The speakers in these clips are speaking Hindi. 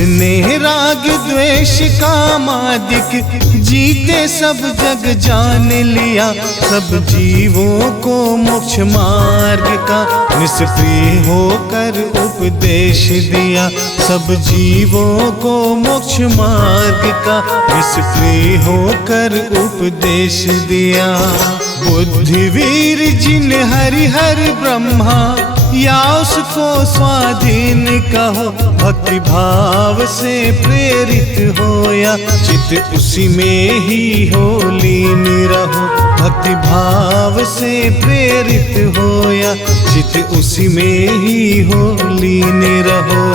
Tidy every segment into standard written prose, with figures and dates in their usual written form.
जिसने राग द्वेष कामादिक जीते सब जग जान लिया, सब जीवों को मोक्ष मार्ग का निष्प्रिय होकर उपदेश दिया। सब जीवों को मोक्ष मार्ग का निष्प्रिय होकर उपदेश दिया। बुद्धिवीर जिन हरिहर ब्रह्मा या उसको स्वाधीन कहो, भक्ति भाव से प्रेरित हो या चित्त उसी में ही हो लीन रहो। भक्ति भाव से प्रेरित हो या चित्त उसी में ही हो लीन रहो।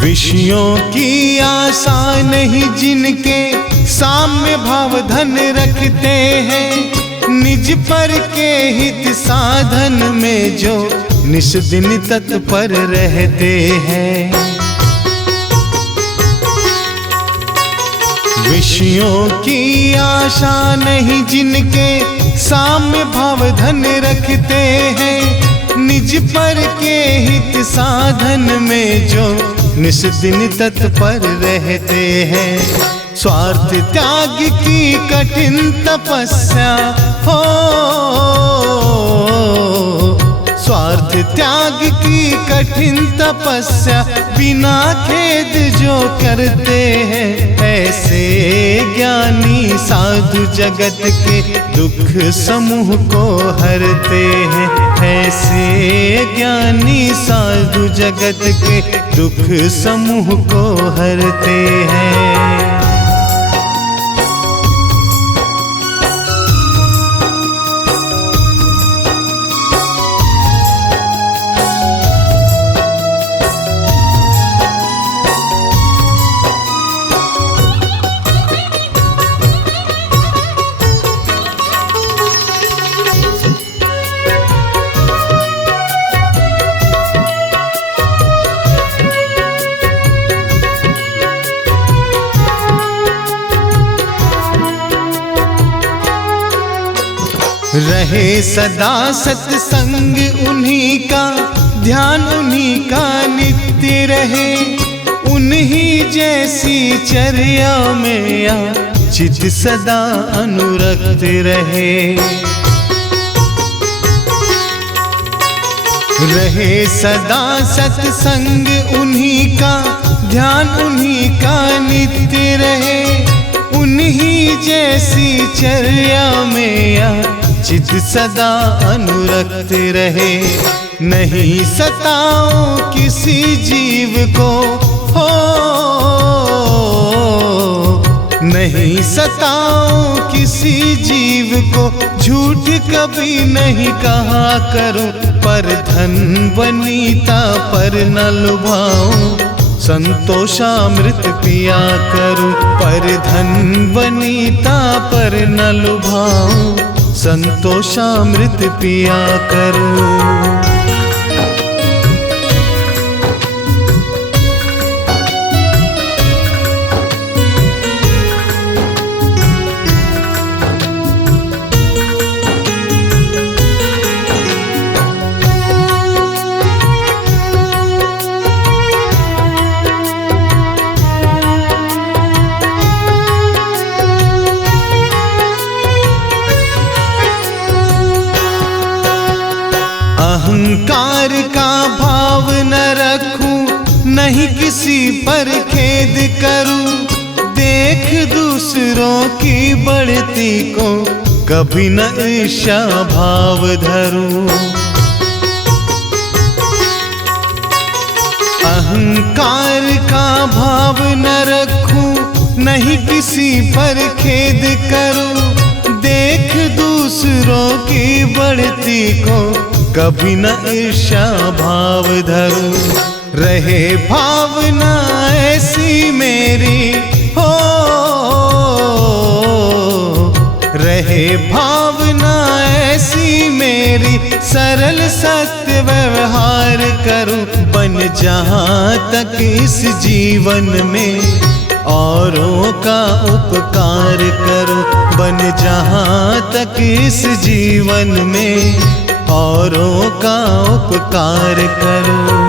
विषयों की आशा नहीं जिनके साम्य भाव धन रखते हैं, निज पर के हित साधन में जो निस दिन तत्पर रहते हैं। विषयों की आशा नहीं जिनके साम्य भाव धन रखते हैं, निज पर के हित साधन में जो निस दिन तत्पर रहते हैं। स्वार्थ त्याग की कठिन तपस्या हो, स्वार्थ त्याग की कठिन तपस्या बिना खेद जो करते हैं, ऐसे ज्ञानी साधु जगत के दुख समूह को हरते हैं। ऐसे ज्ञानी साधु जगत के दुख समूह को हरते हैं। रहे सदा सत्संग उन्हीं का, ध्यान उन्हीं का नित्य रहे, उन्हीं जैसी चर्या में या चित सदा अनुरक्त रहे। रहे सदा सत्संग उन्हीं का, ध्यान उन्हीं का नित्य रहे, उन्हीं जैसी चर्या में या चित सदा अनुरक्त रहे। नहीं सताओ किसी जीव को हो, नहीं सताओ किसी जीव को, झूठ कभी नहीं कहा करो, पर धन वनीता पर न लुभाओ, संतोषामृत पिया करो। पर धन वनीता पर न लुभाओ, संतोषामृत पिया करो। अहंकार का भाव न रखूं, नहीं किसी पर खेद करूं, देख दूसरों की बढ़ती को कभी न ईर्ष्या भाव धरूं। अहंकार का भाव न रखूं, नहीं किसी पर खेद करूं, देख दूसरों की बढ़ती को कभी न ईर्ष्या भाव धरूं। रहे भावना ऐसी मेरी हो, रहे भावना ऐसी मेरी, सरल सत्य व्यवहार करूं, बन जहां तक इस जीवन में औरों का उपकार करूं, बन जहां तक इस जीवन में औरों का उपकार करूं।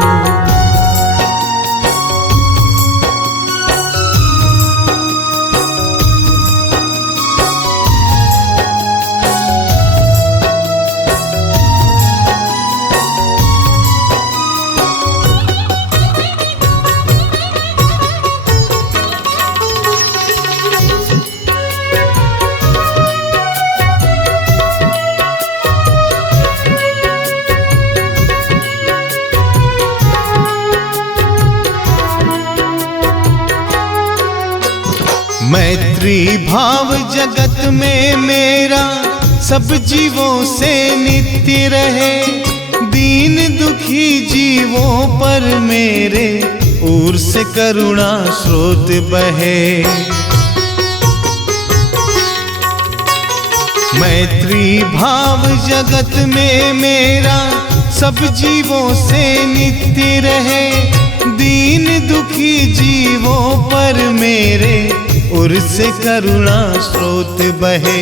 मैत्री भाव जगत में मेरा सब जीवों से नित्य रहे, दीन दुखी जीवों पर मेरे ओर से करुणा स्रोत बहे। मैत्री भाव जगत में मेरा सब जीवों से नित्य रहे, दीन दुखी जीवों पर मेरे उर से करुणा स्रोत बहे।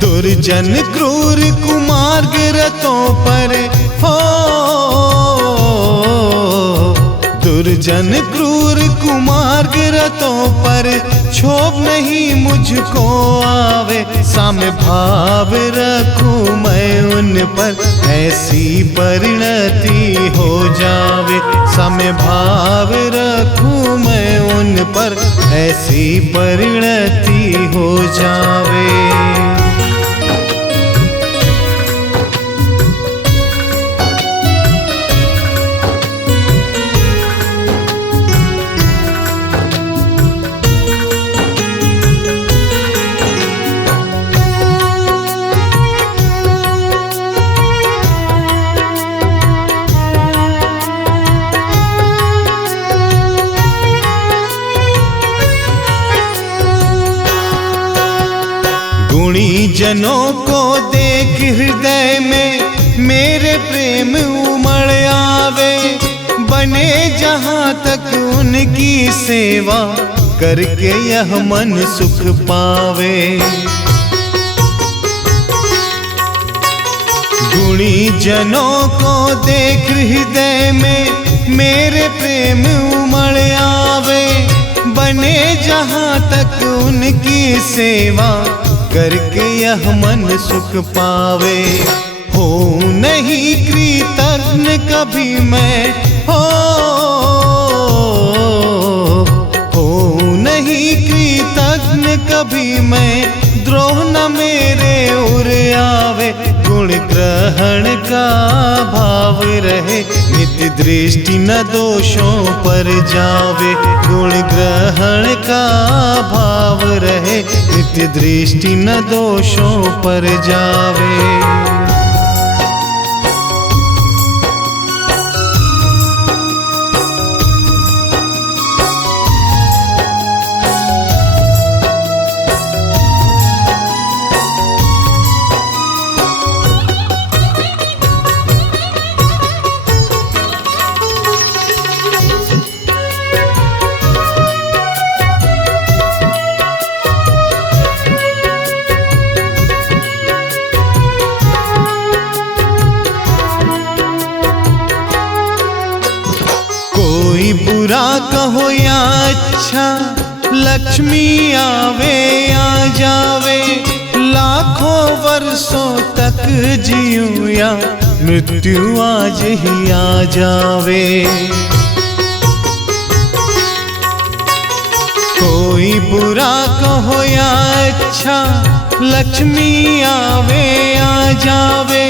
दुर्जन क्रूर कुमार्ग रतों पर हो, दुर्जन क्रूर कुमार्ग रतों पर क्षोभ नहीं मुझको आवे, साम्य भाव रखूं मैं उन पर, ऐसी परिणति हो जावे, साम्य भाव रखूं मैं उन पर, ऐसी परिणति हो जावे। गुणी जनों को देख हृदय में मेरे प्रेम उमड़ आवे, बने जहां तक उनकी सेवा करके यह मन सुख पावे। गुणी जनों को देख हृदय में मेरे प्रेम उमड़ आवे, बने जहां तक उनकी सेवा करके यह मन सुख पावे। हो नहीं कृतज्ञ कभी मैं हो नहीं कृतज्ञ कभी मैं, द्रोह न मेरे उर आवे, गुण ग्रहण का भाव रहे, नित्य दृष्टि न दोषों पर जावे, गुण ग्रहण का भाव रहे, नित्य दृष्टि न दोषों पर जावे। कोई बुरा कहो या अच्छा, लक्ष्मी आवे या जावे, लाखों वर्षों तक जीऊं या मृत्यु आज ही आ जावे। कोई बुरा कहो या अच्छा, लक्ष्मी आवे या जावे,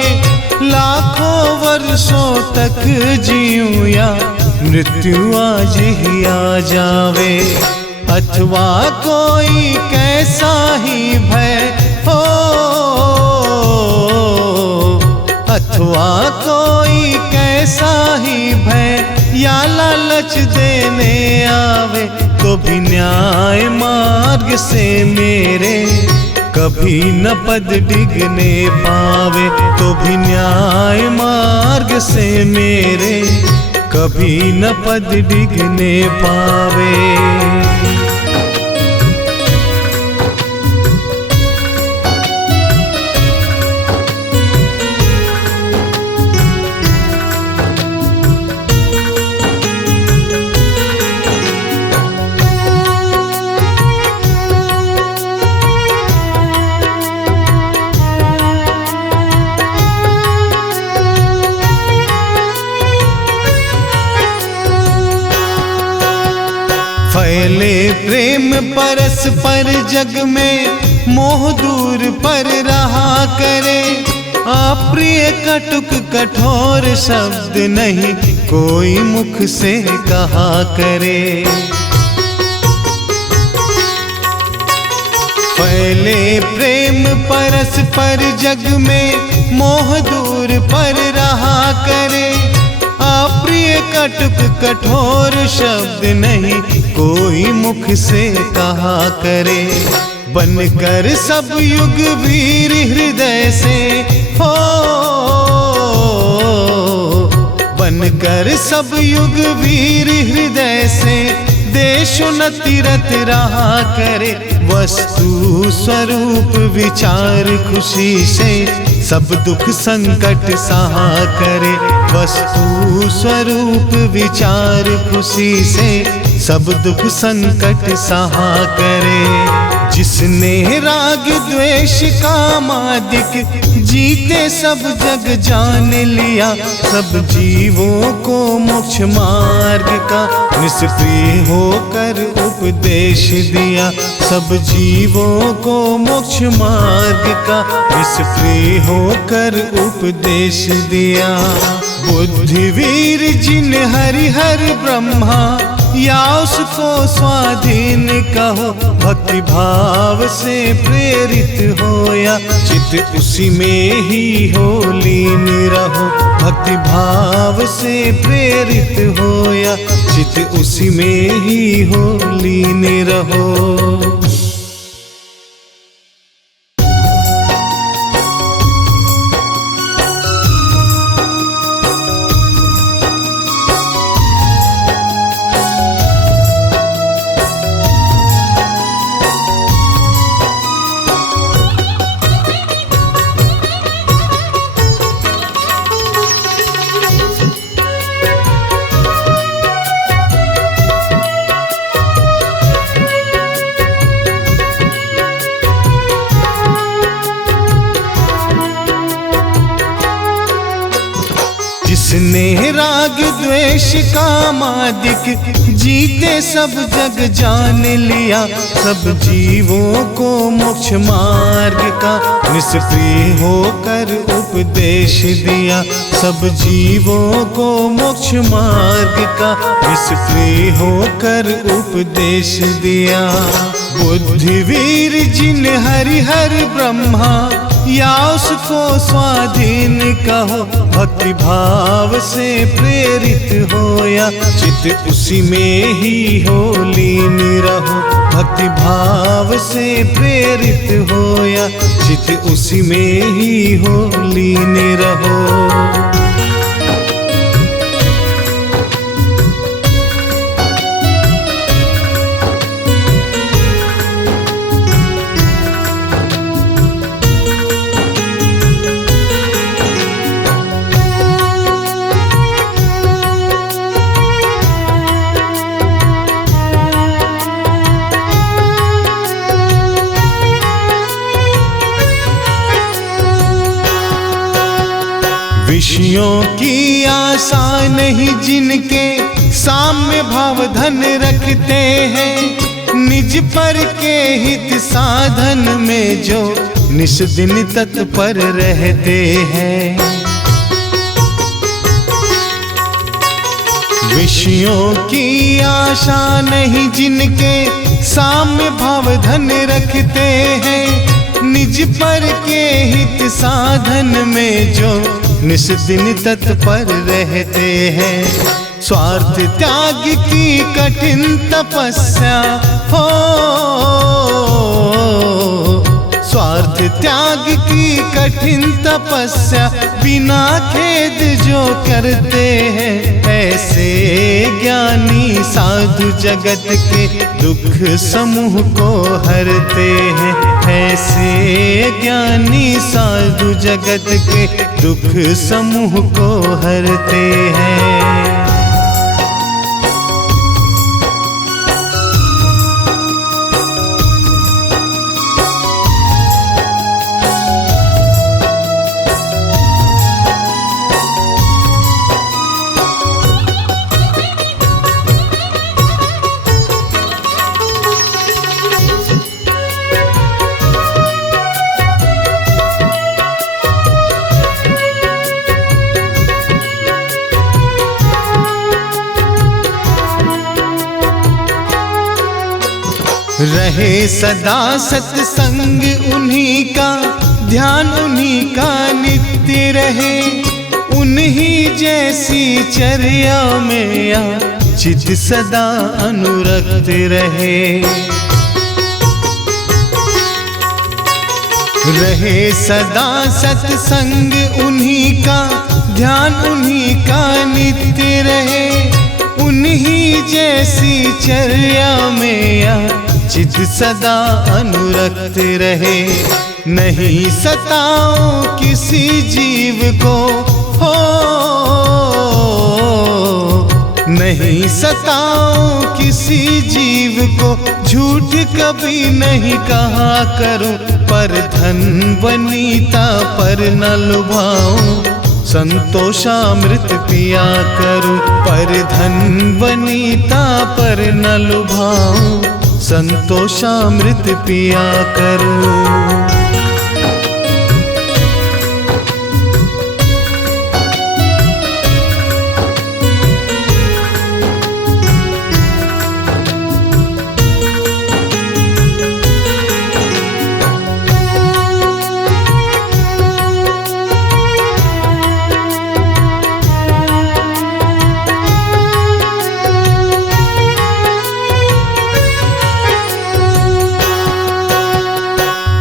लाखों वर्षों तक जीऊं या मृत्यु आज ही आ जावे। अथवा कोई कैसा ही भय हो, अथवा कोई कैसा ही भय या लालच देने आवे तो भी न्याय मार्ग से मेरे कभी न पद डिगने पावे, तो भी न्याय मार्ग से मेरे कभी न पद डिगने पावे। फैले प्रेम परस्पर जग में मोह दूर पर रहा करे, अप्रिय कटुक कठोर शब्द नहीं कोई मुख से कहा करे। फैले प्रेम परस्पर जग में मोह दूर पर रहा करे, अप्रिय कटुक कठोर शब्द नहीं कोई मुख से कहा करे। बनकर सब युग वीर हृदय से हो, बनकर सब युग वीर हृदय से देश उन्नति रत रहा करे। वस्तु स्वरूप विचार खुशी से सब दुख संकट सहा करे। वस्तु स्वरूप विचार खुशी से सब दुख संकट सहा करे। जिसने राग द्वेष कामादिक जीते सब जग जान लिया, सब जीवों को मोक्ष मार्ग का निष्प्रिय होकर उपदेश दिया। सब जीवों को मोक्ष मार्ग का निष्प्रिय होकर उपदेश दिया। बुद्धिवीर जिन हरिहर ब्रह्मा या उसको स्वाधीन कहो, भक्ति भाव से प्रेरित होया चित्त उसी में ही हो लीन रहो। भक्ति भाव से प्रेरित होया चित्त उसी में ही हो लीन रहो। जिसने राग द्वेष कामादिक जीते सब जग जान लिया, सब जीवों को मोक्ष मार्ग का निष्प्रिय होकर उपदेश दिया। सब जीवों को मोक्ष मार्ग का निष्प्रिय होकर उपदेश दिया। बुद्धिवीर जिन हरिहर ब्रह्मा या उसको स्वाधीन कहो, भक्ति भाव से प्रेरित होया चित्त उसी में ही हो लीन रहो। भक्ति भाव से प्रेरित होया चित्त उसी में ही हो लीन रहो। विषयों की आशा नहीं जिनके साम्य भाव धन रखते हैं, निज पर के हित साधन में जो निस दिन तत्पर रहते हैं। विषयों की आशा नहीं जिनके साम्य भाव धन रखते हैं, निज पर के हित साधन में जो निस दिन तत्पर रहते हैं। स्वार्थ त्याग की कठिन तपस्या हो, स्वार्थ त्याग की कठिन तपस्या बिना खेद जो करते हैं, ऐसे ज्ञानी साधु जगत के दुख समूह को हरते हैं। ऐसे ज्ञानी साधु जगत के दुख समूह को हरते हैं। रहे सदा सत्संग उन्हीं का, ध्यान उन्हीं का नित्य रहे, उन्हीं जैसी चर्या में या चित सदा अनुरक्त रहे। रहे सदा सत्संग उन्हीं का, ध्यान उन्हीं का नित्य रहे, उन्हीं जैसी चर्या में या चित सदा अनुरक्त रहे। नहीं सताओ किसी जीव को हो, नहीं सताओ किसी जीव को, झूठ कभी नहीं कहा करो, पर धन वनीता पर न लुभाओ, संतोषामृत पिया करो। पर धन वनीता पर न लुभाओ, संतोषामृत पिया करो।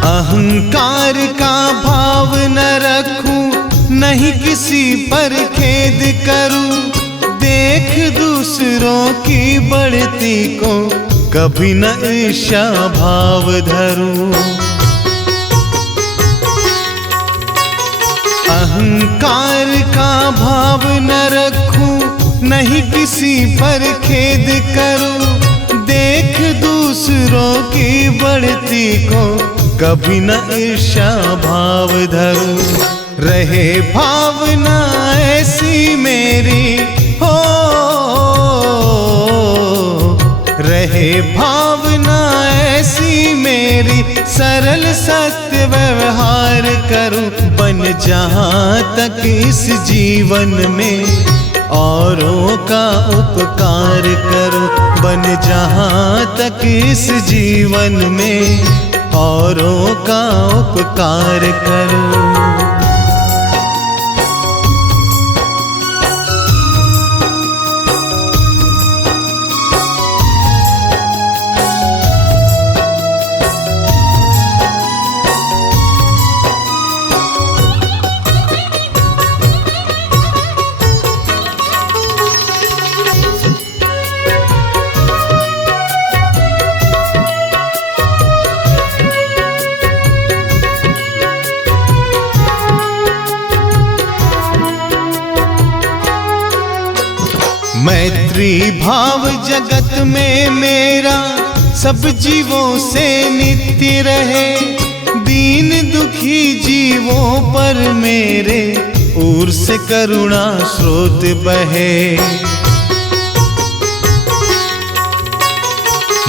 अहंकार का भाव न रखूं, नहीं किसी पर खेद करूं, देख दूसरों की बढ़ती को कभी न ईर्ष्या भाव धरूं। अहंकार का भाव न रखूं, नहीं किसी पर खेद करूं, देख दूसरों की बढ़ती को कभी न ईर्ष्या भाव धरूं। रहे भावना ऐसी मेरी हो, रहे भावना ऐसी मेरी, सरल सत्य व्यवहार करूं, बन जहाँ तक इस जीवन में औरों का उपकार करूं, बन जहाँ तक इस जीवन में औरों का उपकार करो। मैत्री भाव जगत में मेरा सब जीवों से नित्य रहे, दीन दुखी जीवों पर मेरे ओर से करुणा स्रोत बहे।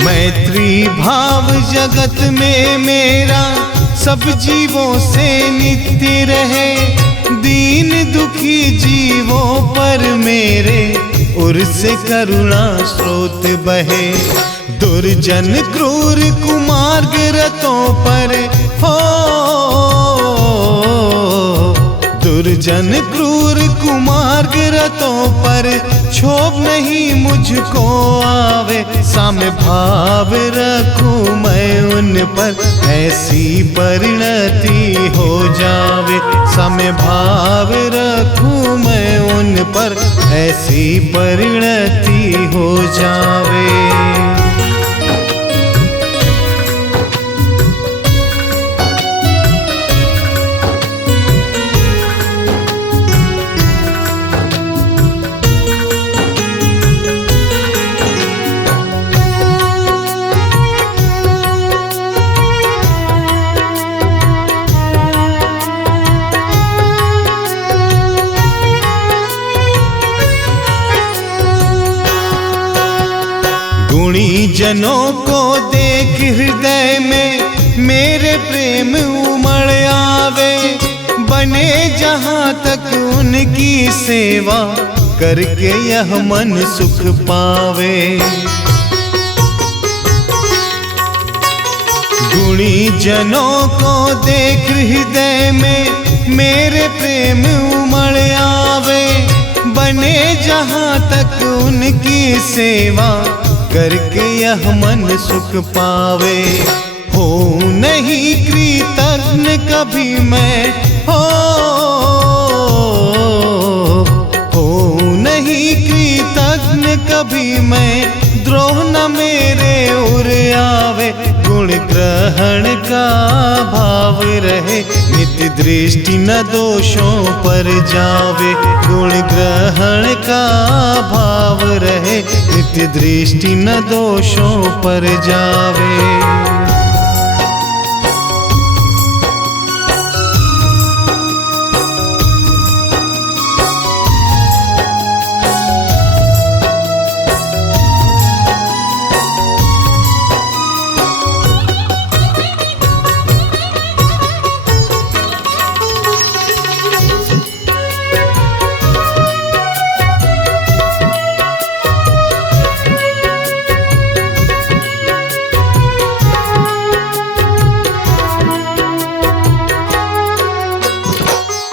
मैत्री भाव जगत में मेरा सब जीवों से नित्य रहे, दीन दुखी जीवों पर मेरे उर से करुणा स्रोत बहे। दुर्जन क्रूर कुमार्ग रतों पर हो, दुर्जन क्रूर कुमार्ग रतों पर क्षोभ नहीं मुझको आवे, साम्य भाव रखूं मैं उन पर, ऐसी परिणति हो जावे। साम्य भाव रखूं मैं उन पर, ऐसी परिणति हो जावे। गुणी जनों को देख हृदय में मेरे प्रेम उमड़ आवे, बने जहाँ तक उनकी सेवा करके यह मन सुख पावे। गुणी जनों को देख हृदय में मेरे प्रेम उमड़ आवे, बने जहाँ तक उनकी सेवा करके यह मन सुख पावे। हो नहीं कृतज्ञ कभी मैं, हो नहीं कृतज्ञ कभी मैं, द्रोह न मेरे उर आवे। गुण ग्रहण का भाव रहे, नित्य दृष्टि न दोषों पर जावे। गुण ग्रहण का भाव रहे, नित्य दृष्टि न दोषों पर जावे।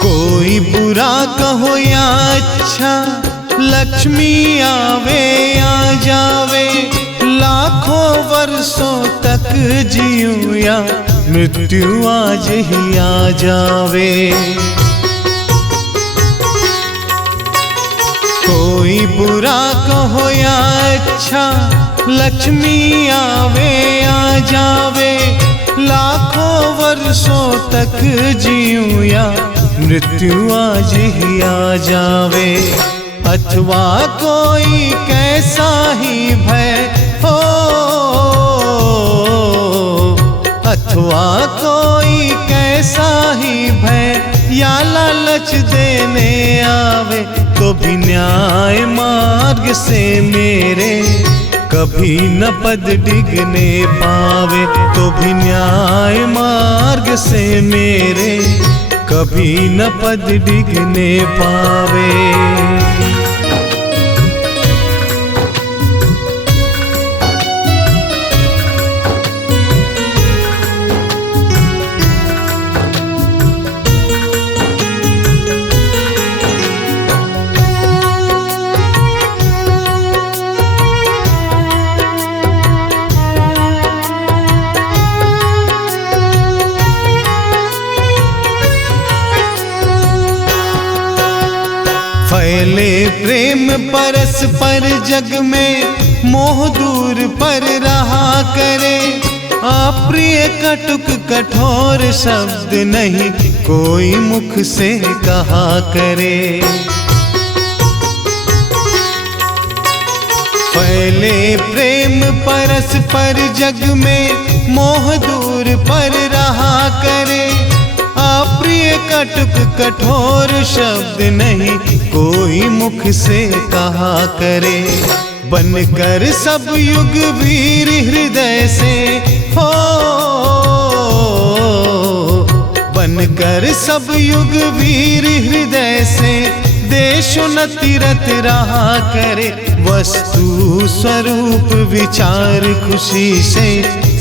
कोई बुरा कहो या अच्छा, लक्ष्मी आवे या जावे। लाखों वर्षों तक जीऊं या मृत्यु आज ही आ जावे। कोई बुरा कहो या अच्छा, लक्ष्मी आवे या जावे। लाखों वर्षों तक जीऊं या मृत्यु आज ही आ जावे। अथवा कोई कैसा ही भय हो, अथवा कोई कैसा ही भय या लालच देने आवे, तो भी न्याय मार्ग से मेरे कभी न पद डिगने पावे। तो भी न्याय मार्ग से मेरे कभी न पद डिगने पावे। फैले प्रेम परस्पर जग में, मोह दूर पर रहा करे। अप्रिय कटुक कठोर शब्द नहीं कोई मुख से कहा करे। फैले प्रेम परस्पर जग में, मोह दूर पर रहा करे। अप्रिय कटुक कठोर शब्द नहीं कोई मुख से कहा करे। बनकर सब युग वीर हृदय से हो, बनकर सब युग वीर हृदय से देशोन्नति रत रहा करे। वस्तु स्वरूप विचार खुशी से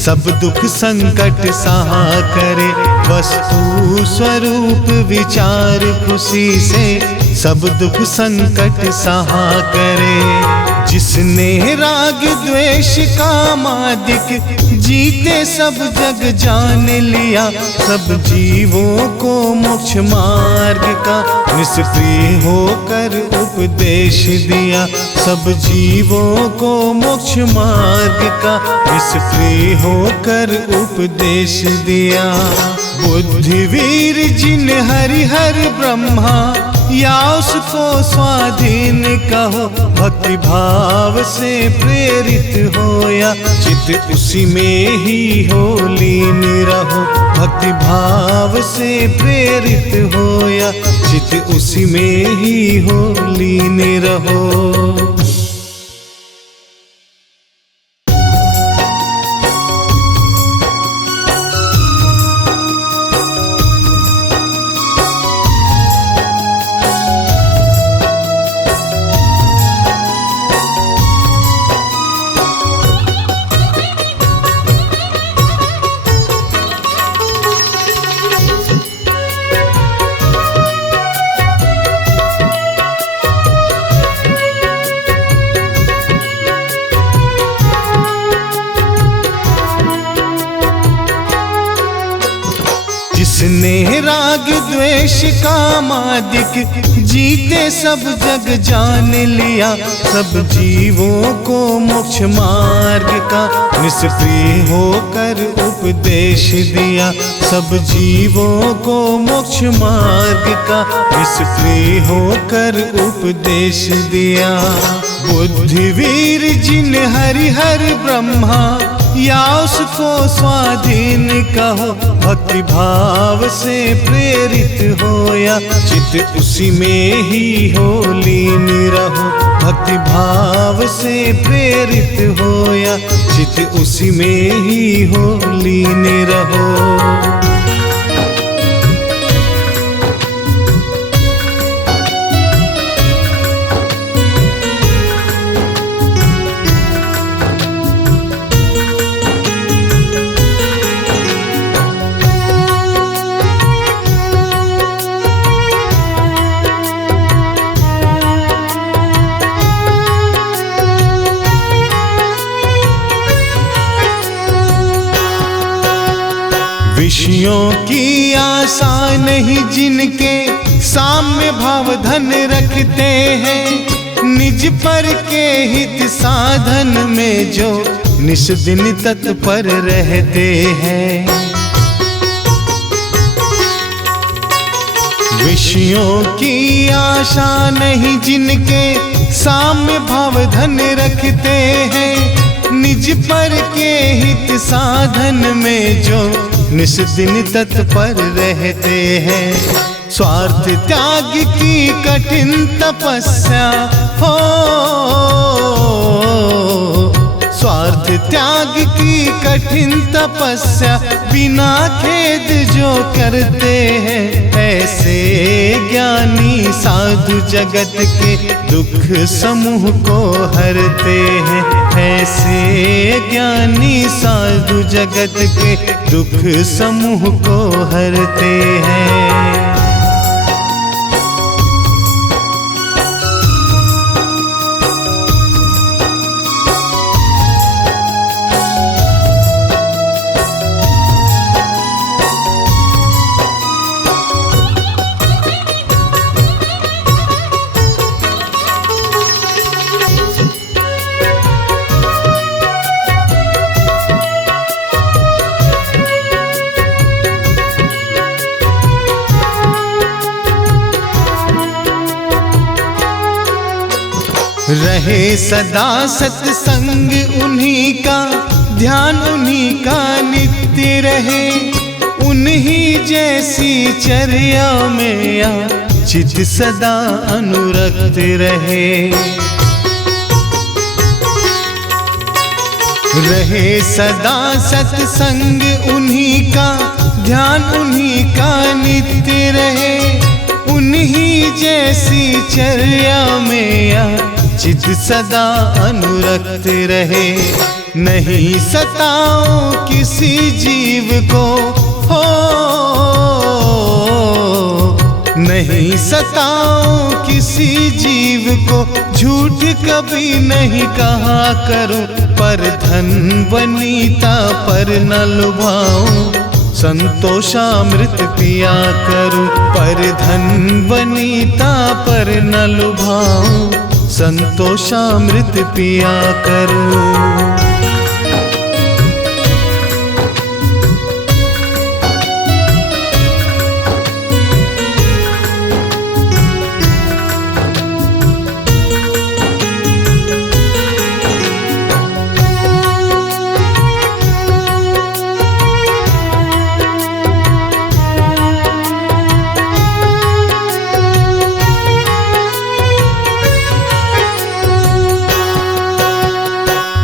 सब दुख संकट सहा करे। वस्तु स्वरूप विचार खुशी से सब दुख संकट सहा करे। जिसने राग द्वेष कामादिक जीते सब जग जान लिया, सब जीवों को मोक्ष मार्ग का निष्प्रिय होकर उपदेश दिया। सब जीवों को मोक्ष मार्ग का निष्प्रिय होकर उपदेश दिया। बुद्धिवीर जिन हरिहर ब्रह्मा या उसको स्वाधीन कहो, भक्ति भाव से प्रेरित होया चित्त उसी में ही हो लीन रहो। भक्ति भाव से प्रेरित होया चित्त उसी में ही हो लीन रहो। जिसने राग द्वेष कामादिक जीते सब जग जान लिया, सब जीवों को मोक्ष मार्ग का निष्प्रिय होकर उपदेश दिया। सब जीवों को मोक्ष मार्ग का निष्प्रिय होकर उपदेश दिया। बुद्धिवीर जिन हरिहर ब्रह्मा या उसको स्वाधीन कहो, भक्ति भाव से प्रेरित होया चित्त उसी में ही हो लीन रहो। भक्ति भाव से प्रेरित होया चित्त उसी में ही हो लीन रहो। विषयों की आशा नहीं जिनके साम्य भाव धन रखते हैं, निज पर के हित साधन में जो निस दिन तत्पर रहते हैं। विषयों की आशा नहीं जिनके साम्य भाव धन रखते हैं, निज पर के हित साधन में जो निस दिन तत्पर रहते हैं। स्वार्थ त्याग की कठिन तपस्या हो, स्वार्थ त्याग की कठिन तपस्या बिना खेद जो करते हैं, ऐसे ज्ञानी साधु जगत के दुख समूह को हरते हैं। ऐसे ज्ञानी साधु जगत के दुख समूह को हरते हैं। रहे सदा सत्संग उन्हीं का, ध्यान उन्हीं का नित्य रहे, उन्हीं जैसी चर्या में या चित सदा अनुरक्त रहे। रहे सदा सत्संग उन्हीं का, ध्यान उन्हीं का नित्य रहे, उन्हीं जैसी चर्या में या चित सदा अनुरक्त रहे। नहीं सताओ किसी जीव को हो, नहीं सताओ किसी जीव को, झूठ कभी नहीं कहा करो। पर धन वनीता पर न लुभाऊं, संतोषामृत पिया करूं। पर धन वनीता पर न लुभाऊं, संतोषामृत पिया करूं।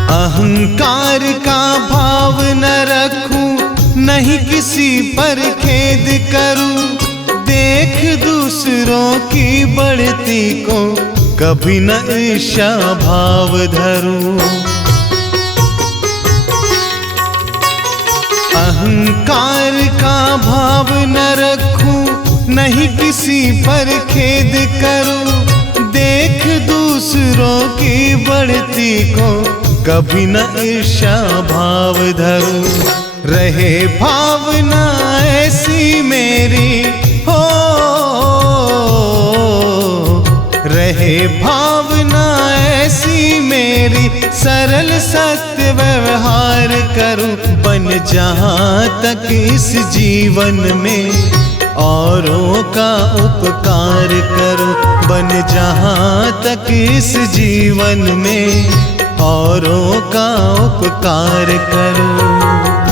अहंकार का भाव न रखूं, नहीं किसी पर खेद करूं। देख दूसरों की बढ़ती को कभी न ईर्ष्या भाव धरूं। अहंकार का भाव न रखूं, नहीं किसी पर खेद करूं। देख दूसरों की बढ़ती को कभी न ईर्ष्या भाव धरूं। रहे भावना ऐसी मेरी हो, रहे भावना ऐसी मेरी, सरल सत्य व्यवहार करूं। बन जहाँ तक इस जीवन में औरों का उपकार करूं। बन जहाँ तक इस जीवन में औरों का उपकार करूं।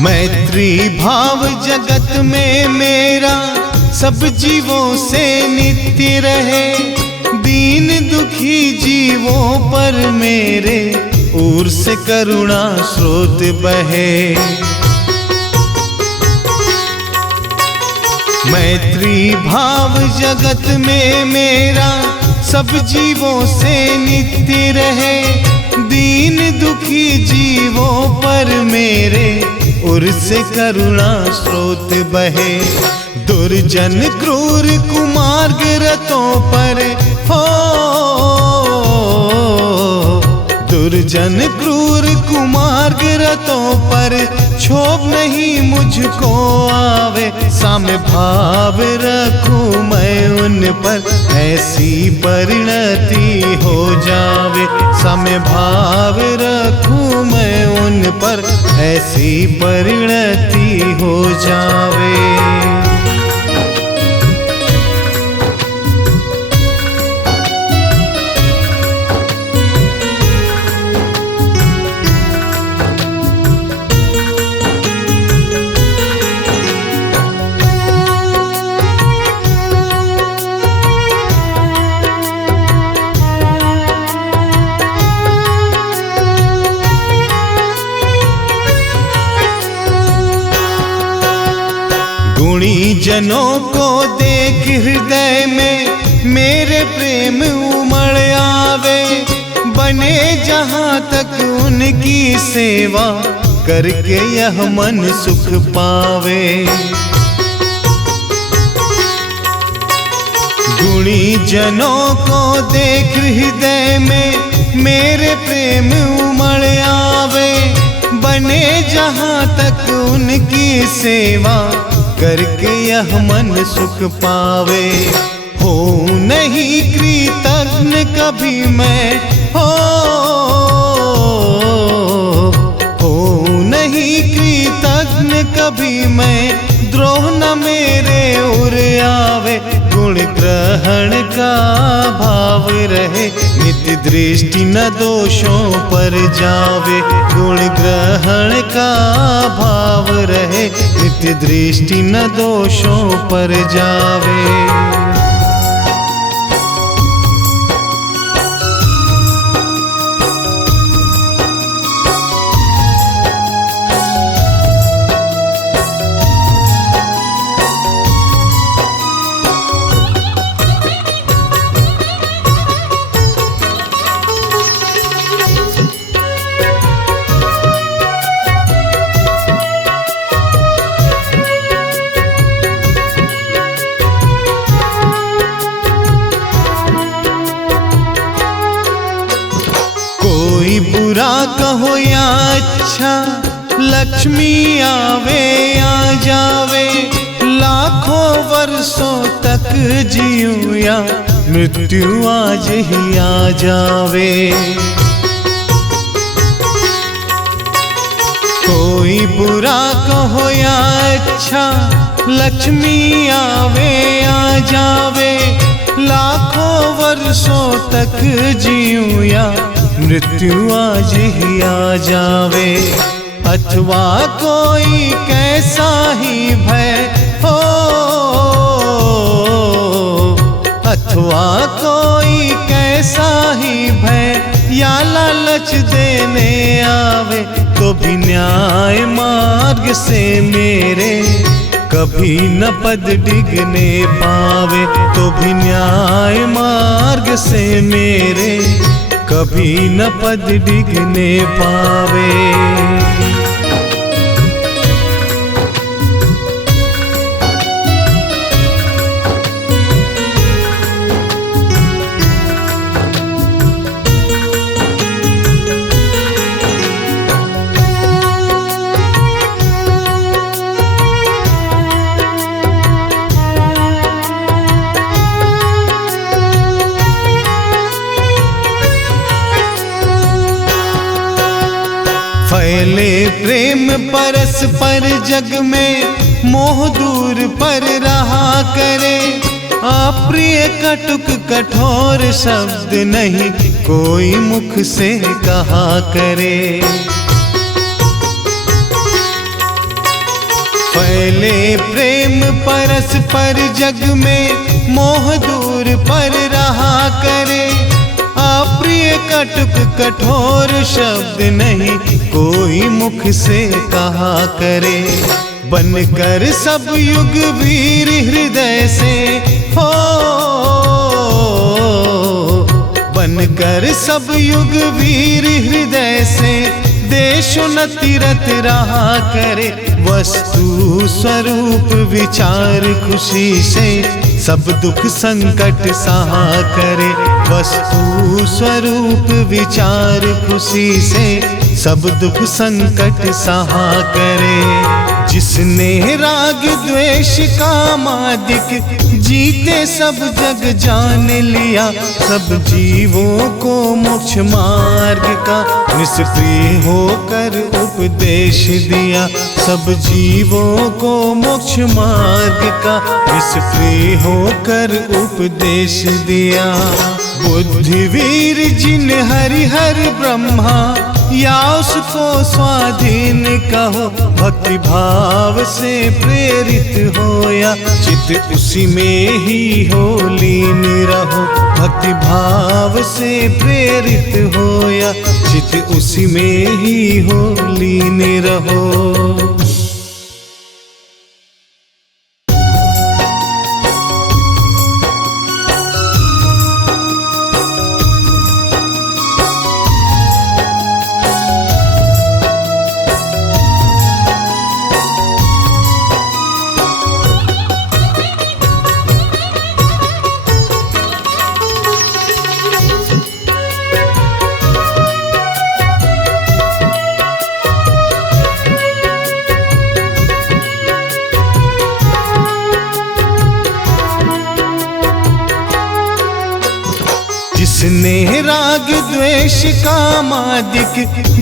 मैत्री भाव जगत में मेरा सब जीवों से नित्य रहे। दीन दुखी जीवों पर मेरे ओर से करुणा स्रोत बहे। मैत्री भाव जगत में मेरा सब जीवों से नित्य रहे। दीन दुखी जीवों पर मेरे उर से करुणा स्रोत बहे। दुर्जन क्रूर कुमार्ग रतों पर हो, दुर्जन क्रूर कुमार्ग रतों पर क्षोभ नहीं मुझको आवे। साम्य भाव रखूं मैं उन पर, ऐसी परिणति हो जावे। साम्य भाव रखूं मैं उन पर, ऐसी परिणति हो जावे। गुणी जनों को देख हृदय में मेरे प्रेम उमड़ आवे। बने जहाँ तक उनकी सेवा करके यह मन सुख पावे। गुणी जनों को देख हृदय में मेरे प्रेम उमड़ आवे। बने जहाँ तक उनकी सेवा करके यह मन सुख पावे। हो नहीं कृतज्ञ कभी मैं हो नहीं कृतज्ञ कभी मैं। द्रोह न मेरे उर आवे। ग्रहण का भाव रहे, नित्य दृष्टि न दोषों पर जावे। गुण ग्रहण का भाव रहे, नित्य दृष्टि न दोषों पर जावे। कोई बुरा कहो या अच्छा, लक्ष्मी आवे या जावे। लाखों वर्षों तक जीऊं या मृत्यु आज ही आ जावे। कोई बुरा कहो या अच्छा, लक्ष्मी आवे या जावे। लाखों वर्षों तक जीऊं या मृत्यु आज ही आ जावे। अथवा कोई कैसा ही भय हो, अथवा कोई कैसा ही भय या लालच देने आवे, तो भी न्याय मार्ग से मेरे कभी न पद डिगने पावे। तो भी न्याय मार्ग से मेरे कभी न पद डिगने पावे। फैले प्रेम परस्पर जग में, मोह दूर पर रहा करे। अप्रिय कटुक कठोर शब्द नहीं कोई मुख से कहा करे। फैले प्रेम परस्पर जग में, मोह दूर पर रहा करे। अप्रिय कटुक कठोर शब्द नहीं कोई मुख से कहा करे। बनकर सब युग वीर हृदय से हो, बनकर सब युग वीर हृदय से देशोन्नति रत रहा करे। वस्तु स्वरूप विचार खुशी से सब दुख संकट सहा करे। वस्तु स्वरूप विचार खुशी से सब दुख संकट सहा करे। जिसने राग द्वेष कामादिक जीते सब जग जान लिया। सब जीवों को मोक्ष मार्ग का निष्क्रिय होकर उपदेश दिया। सब जीवों को मोक्ष मार्ग का निष्क्रिय होकर उपदेश दिया। बुद्धिवीर जिन हरि हर ब्रह्मा या उसको स्वाधीन कहो। भक्ति भाव से प्रेरित हो या चित्त उसी में ही हो लीन रहो। भक्ति भाव से प्रेरित हो या चित्त उसी में ही हो लीन रहो। जिसने राग द्वेष कामादिक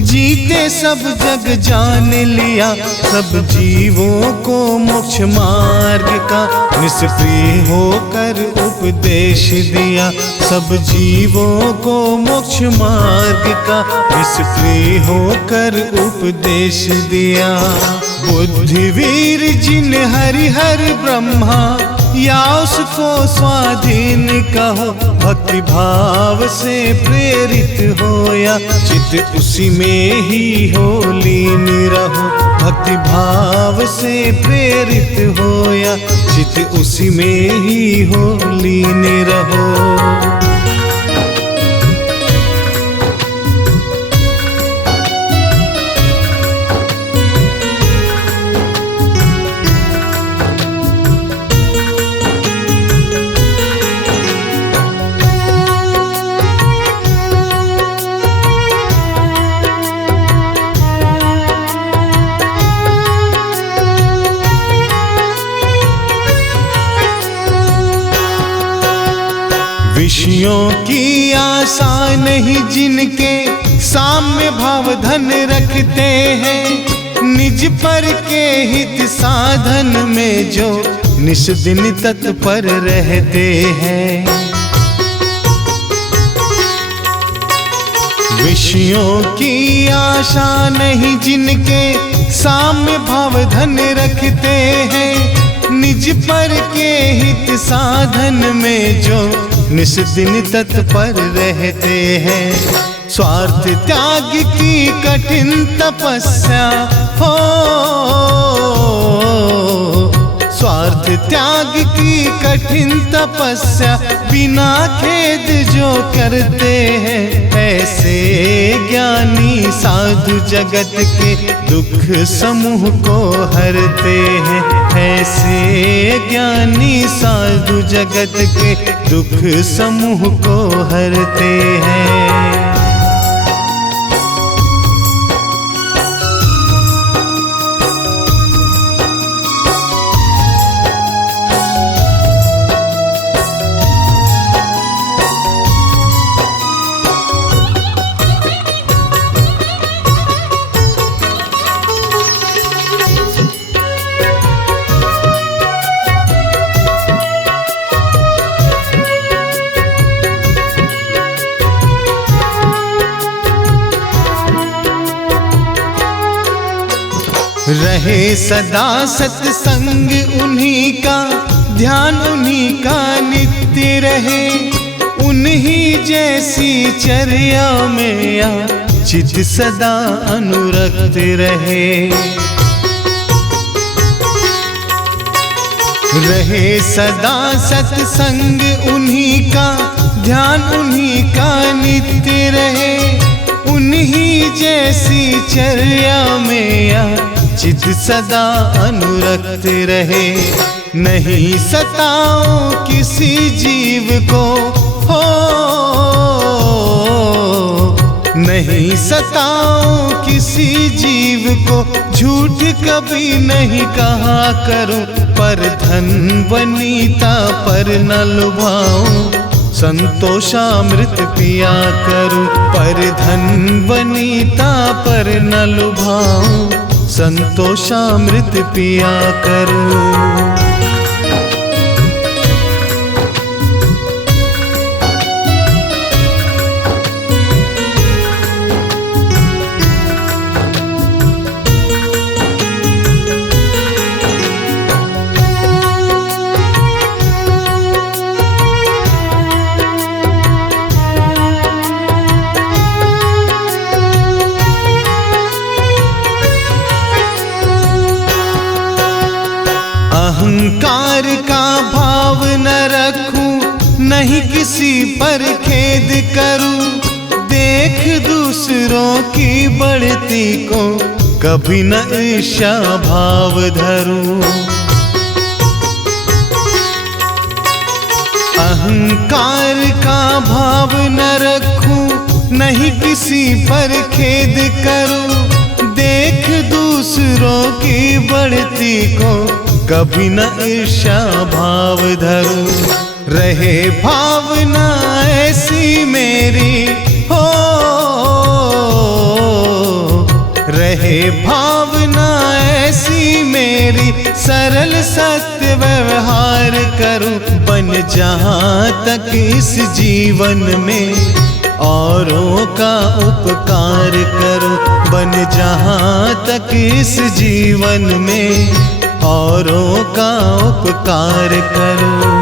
जीते सब जग जान लिया, सब जीवों को मोक्ष मार्ग का निष्प्रिय होकर उपदेश दिया, सब जीवों को मोक्ष मार्ग का निष्प्रिय होकर उपदेश दिया। बुद्धिवीर जिन हरिहर ब्रह्मा या उसको स्वाधीन कहो, भक्ति भाव से प्रेरित होया, चित उसी में ही हो लीन रहो। भक्ति भाव से प्रेरित होया, चित उसी में ही हो लीन रहो। विषयों की आशा नहीं जिनके साम्य भाव धन रखते हैं, निज पर के हित साधन में जो निस दिन तत्पर रहते हैं। विषयों की आशा नहीं जिनके साम्य भाव धन रखते हैं, निज पर के हित साधन में जो निस दिन तत्पर रहते हैं। स्वार्थ त्याग की कठिन तपस्या हो, स्वार्थ त्याग की कठिन तपस्या बिना खेद जो करते हैं, ऐसे ज्ञानी साधु जगत के दुख समूह को हरते हैं। ऐसे ज्ञानी साधु जगत के दुख समूह को हरते हैं। रहे सदा सत्संग उन्हीं का, ध्यान उन्हीं का नित्य रहे, उन्हीं जैसी चर्या में या चित सदा अनुरक्त रहे। रहे सदा सत्संग उन्हीं का, ध्यान उन्हीं का नित्य रहे, उन्हीं जैसी चर्या में या चित सदा अनुरक्त रहे। नहीं सताओ किसी जीव को हो, नहीं सताओ किसी जीव को, झूठ कभी नहीं कहा करो, पर धन वनीता पर न लुभाऊं, संतोषामृत पिया करूं। पर धन वनीता पर न लुभाऊं, संतोषामृत पिया करूं। अहंकार का भाव न रखूं, नहीं किसी पर खेद करूं, देख दूसरों की बढ़ती को कभी न ईर्ष्या भाव धरूं। अहंकार का भाव न रखूं, नहीं किसी पर खेद करूं, देख दूसरों की बढ़ती को कभी न ईर्ष्या भाव धरूं। रहे भावना ऐसी मेरी हो, रहे भावना ऐसी मेरी, सरल सत्य व्यवहार करूं, बन जहां तक इस जीवन में औरों का उपकार करूं, बन जहां तक इस जीवन में औरों का उपकार करूं।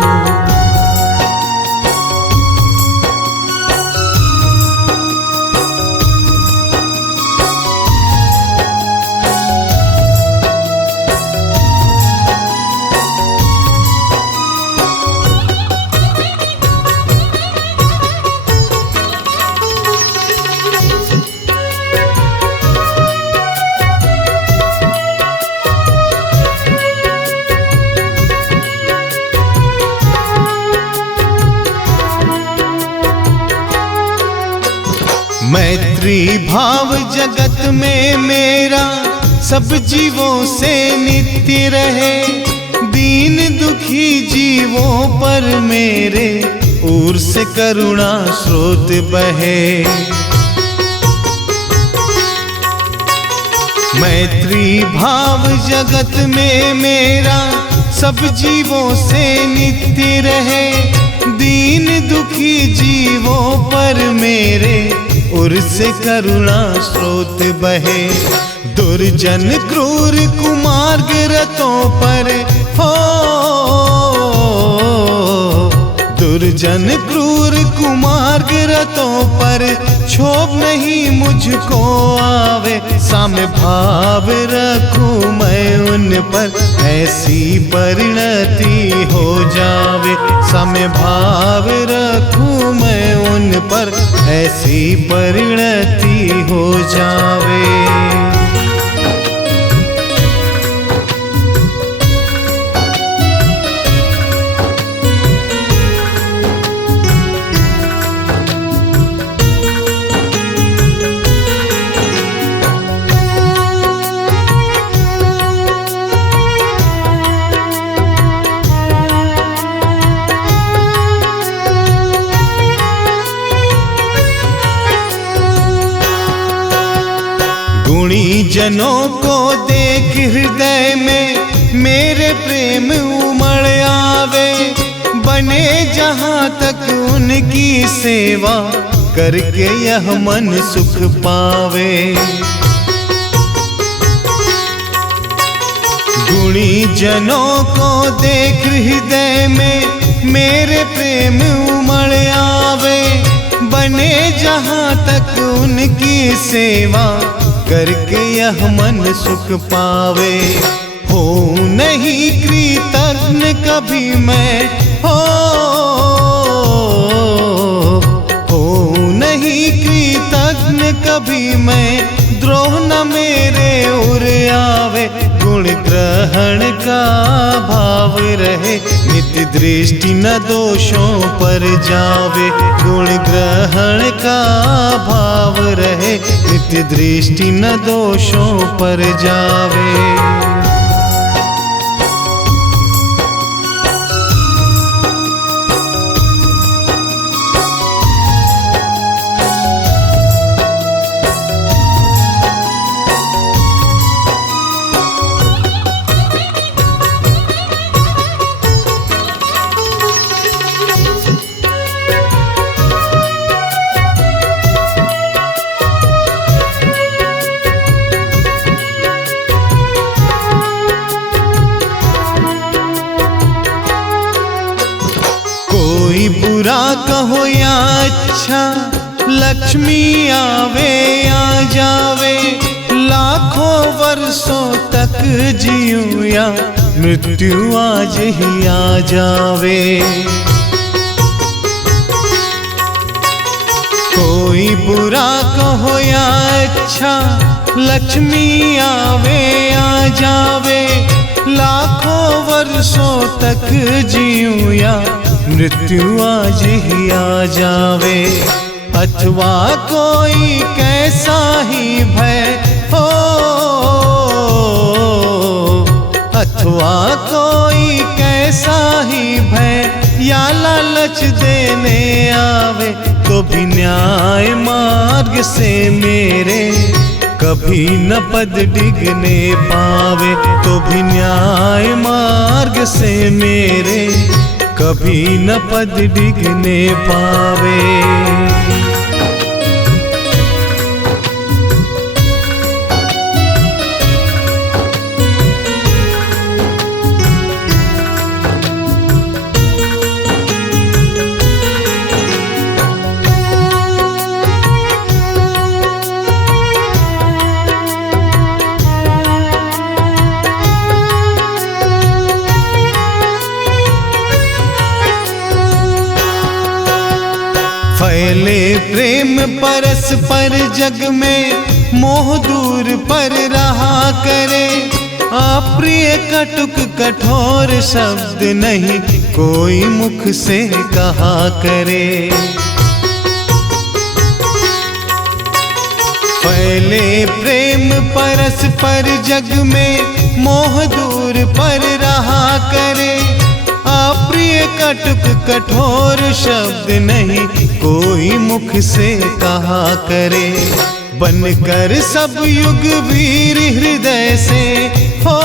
मैत्री भाव जगत में मेरा सब जीवों से नित्य रहे, दीन दुखी जीवों पर मेरे ओर से करुणा स्रोत बहे। मैत्री भाव जगत में मेरा सब जीवों से नित्य रहे, दीन दुखी जीवों पर मेरे उर से करुणा स्रोत बहे। दुर्जन क्रूर कुमार्ग रतों पर हो, दुर्जन क्रूर कुमार्ग रतों पर क्षोभ नहीं मुझको आवे, साम्य भाव रखूं मैं उन पर, ऐसी परिणति हो जावे, साम्य भाव रखूं मैं उन पर, ऐसी परिणति हो जावे। गुणी जनों को देख हृदय में मेरे प्रेम उमड़ आवे, बने जहां तक उनकी सेवा करके यह मन सुख पावे। गुणी जनों को देख हृदय में मेरे प्रेम उमड़ आवे, बने जहां तक उनकी सेवा करके यह मन सुख पावे। हो नहीं कृतज्ञ कभी मैं हो नहीं कृतज्ञ कभी मैं, द्रोह न मेरे उर आवे, गुण ग्रहण का भाव रहे, नित्य दृष्टि न दोषों पर जावे, गुण ग्रहण का भाव रहे, नित्य दृष्टि न दोषों पर जावे। कोई बुरा कहो या अच्छा, लक्ष्मी आवे या जावे, लाखों वर्षों तक जीऊं या मृत्यु आज ही आ जावे। कोई बुरा कहो या अच्छा, लक्ष्मी आवे या जावे, लाखों वर्षों तक जीऊं या मृत्यु आज ही आ जावे। अथवा कोई कैसा ही भय हो, अथवा कोई कैसा ही भय या लालच देने आवे तो भी न्याय मार्ग से मेरे कभी न पद डिगने पावे, तो भी न्याय मार्ग से मेरे कभी न पद डिगने पावे। फैले प्रेम परस्पर जग में, मोह दूर पर रहा करे। अप्रिय कटुक कठोर शब्द नहीं कोई मुख से कहा करे। फैले प्रेम परस्पर जग में, मोह दूर पर रहा करे। अप्रिय कटुक कठोर शब्द नहीं कोई मुख से कहा करे। बनकर सब युग वीर हृदय से हो,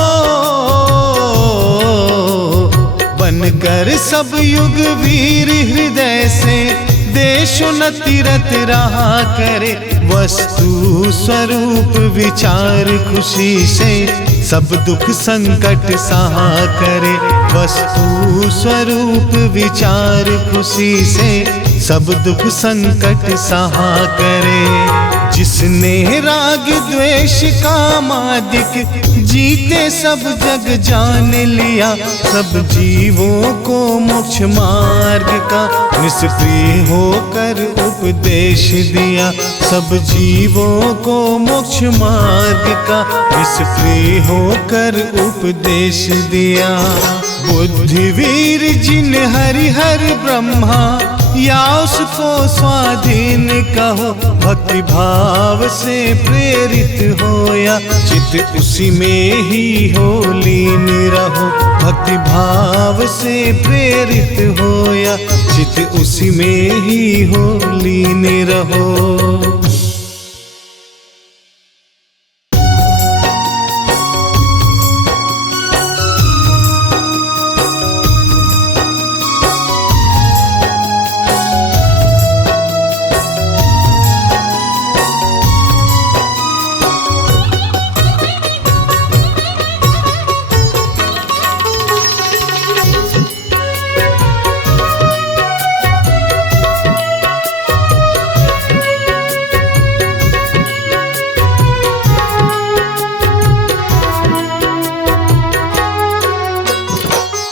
बनकर सब युग वीर हृदय से देशोन्नति रत रहा करे। वस्तु स्वरूप विचार खुशी से सब दुख संकट सहा करे। वस्तु स्वरूप विचार खुशी से सब दुख संकट सहा करे। जिसने राग द्वेष कामादिक जीते सब जग जान लिया, सब जीवों को मोक्ष मार्ग का निष्प्रिय होकर उपदेश दिया। सब जीवों को मोक्ष मार्ग का निष्प्रिय होकर उपदेश दिया। बुद्धिवीर जिन हरिहर ब्रह्मा या उसको स्वाधीन कहो, भक्ति भाव से प्रेरित होया चित उसी में ही हो लीन रहो। भक्ति भाव से प्रेरित होया चित उसी में ही हो लीन रहो।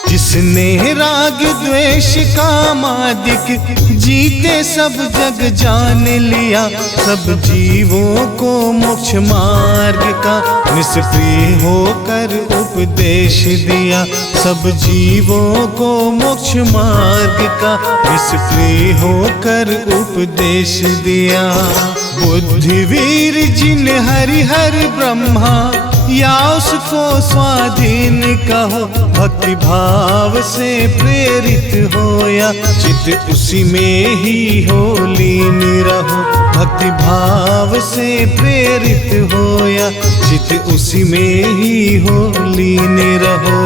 जिसने राग द्वेष कामादिक जीते सब जग जान लिया, सब जीवों को मोक्ष मार्ग का निष्प्रिय होकर उपदेश दिया। सब जीवों को मोक्ष मार्ग का निष्प्रिय होकर उपदेश दिया। बुद्धिवीर जिन हरिहर ब्रह्मा या उसको स्वाधीन कहो, भक्ति भाव से प्रेरित होया चित उसी में ही हो लीन रहो। भक्ति भाव से प्रेरित होया चित उसी में ही हो लीन रहो।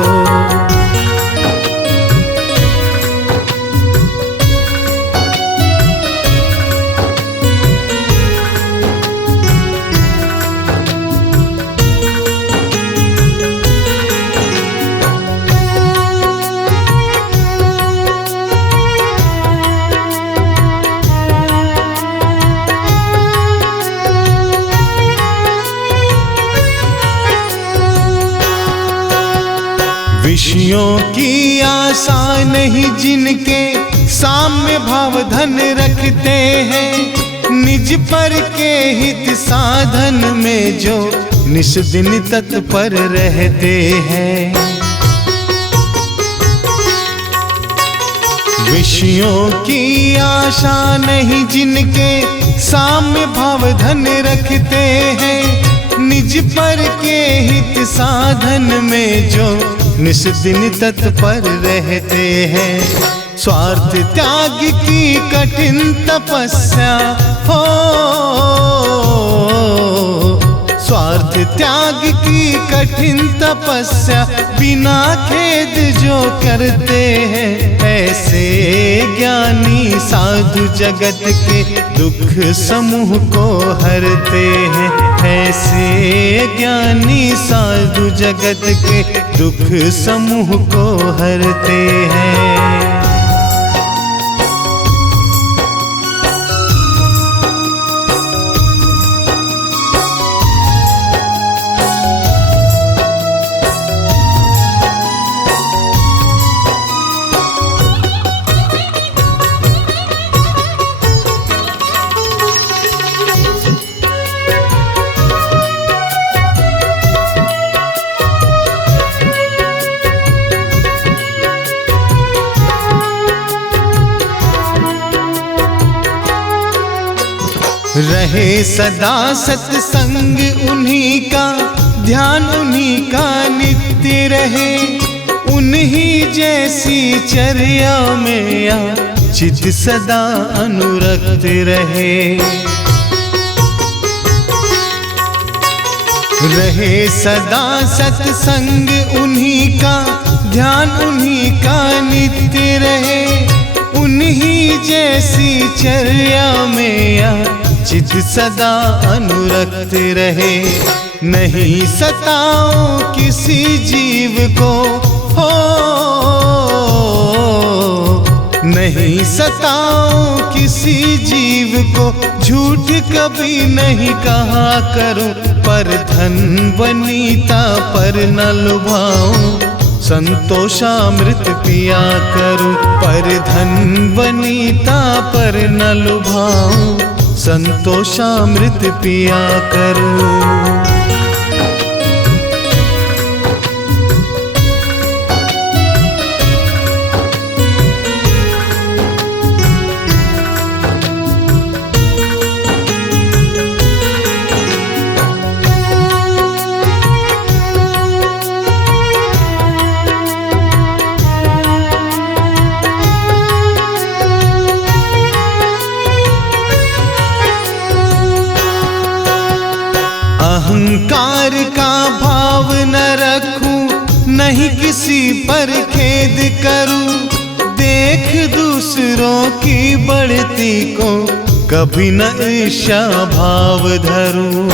विषयों की आशा नहीं जिनके साम्य भाव धन रखते हैं, निज पर के हित साधन में जो निस दिन तत्पर रहते हैं। विषयों की आशा नहीं जिनके साम्य भाव धन रखते हैं, निज पर के हित साधन में जो निस दिन तत्पर रहते हैं। स्वार्थ त्याग की कठिन तपस्या हो, स्वार्थ त्याग की कठिन तपस्या बिना खेद जो करते हैं, ऐसे ज्ञानी साधु जगत के दुख समूह को हरते हैं। ऐसे ज्ञानी साधु जगत के दुख समूह को हरते हैं। रहे सदा सत्संग उन्हीं का, ध्यान उन्हीं का नित्य रहे, उन्हीं जैसी चर्या में या चित सदा अनुरक्त रहे। रहे सदा सत्संग उन्हीं का, ध्यान उन्हीं का नित्य रहे, उन्हीं जैसी चर्या में या चित सदा अनुरक्त रहे। नहीं सताओ किसी जीव को हो, नहीं सताओ किसी जीव को, झूठ कभी नहीं कहा करूं, पर धन वनीता पर न लुभाऊं, संतोषामृत पिया करूं, पर धन वनीता पर न लुभाऊं, संतोषामृत पिया करूं। अहंकार का भाव न रखूं, नहीं किसी पर खेद करूं, देख दूसरों की बढ़ती को कभी न ईर्ष्या भाव धरूं।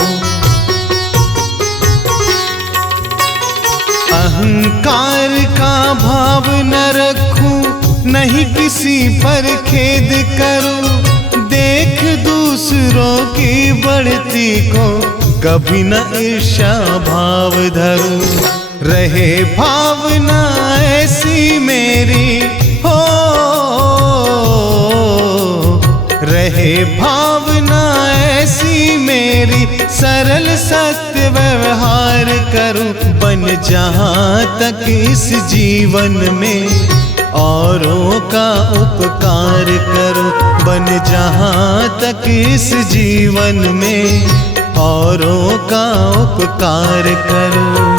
अहंकार का भाव न रखूं, नहीं किसी पर खेद करूं, देख दूसरों की बढ़ती को कभी न ईर्ष्या भाव धरूं। रहे भावना ऐसी मेरी हो, रहे भावना ऐसी मेरी, सरल सत्य व्यवहार करूं, बन जहाँ तक इस जीवन में औरों का उपकार करूं, बन जहाँ तक इस जीवन में औरों का उपकार करूं।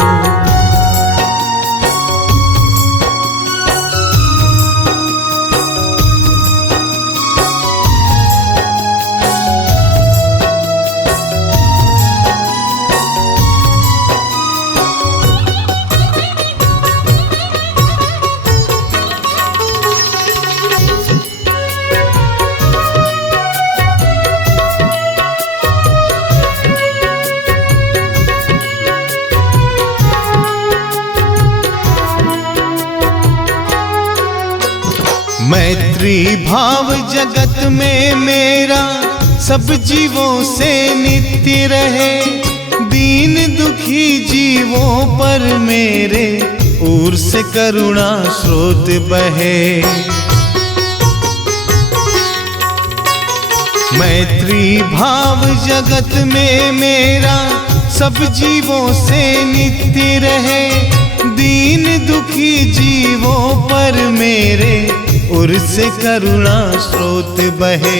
मैत्री भाव जगत में मेरा सब जीवों से नित्य रहे, दीन दुखी जीवों पर मेरे ओर से करुणा स्रोत बहे। मैत्री भाव जगत में मेरा सब जीवों से नित्य रहे, दीन दुखी जीवों पर मेरे उर से करुणा स्रोत बहे।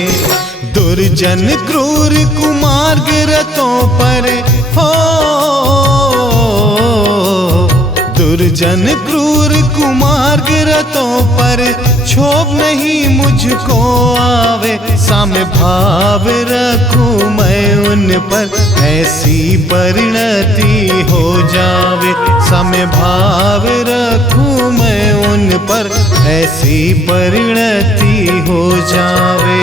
दुर्जन क्रूर कुमार्ग रतों पर हो, दुर्जन क्रूर कुमार्ग रतों पर क्षोभ नहीं मुझको आवे। साम्य भाव रखूं मैं उन पर, ऐसी परिणति हो जावे। साम्य भाव रखूं मैं उन पर, ऐसी परिणति हो जावे।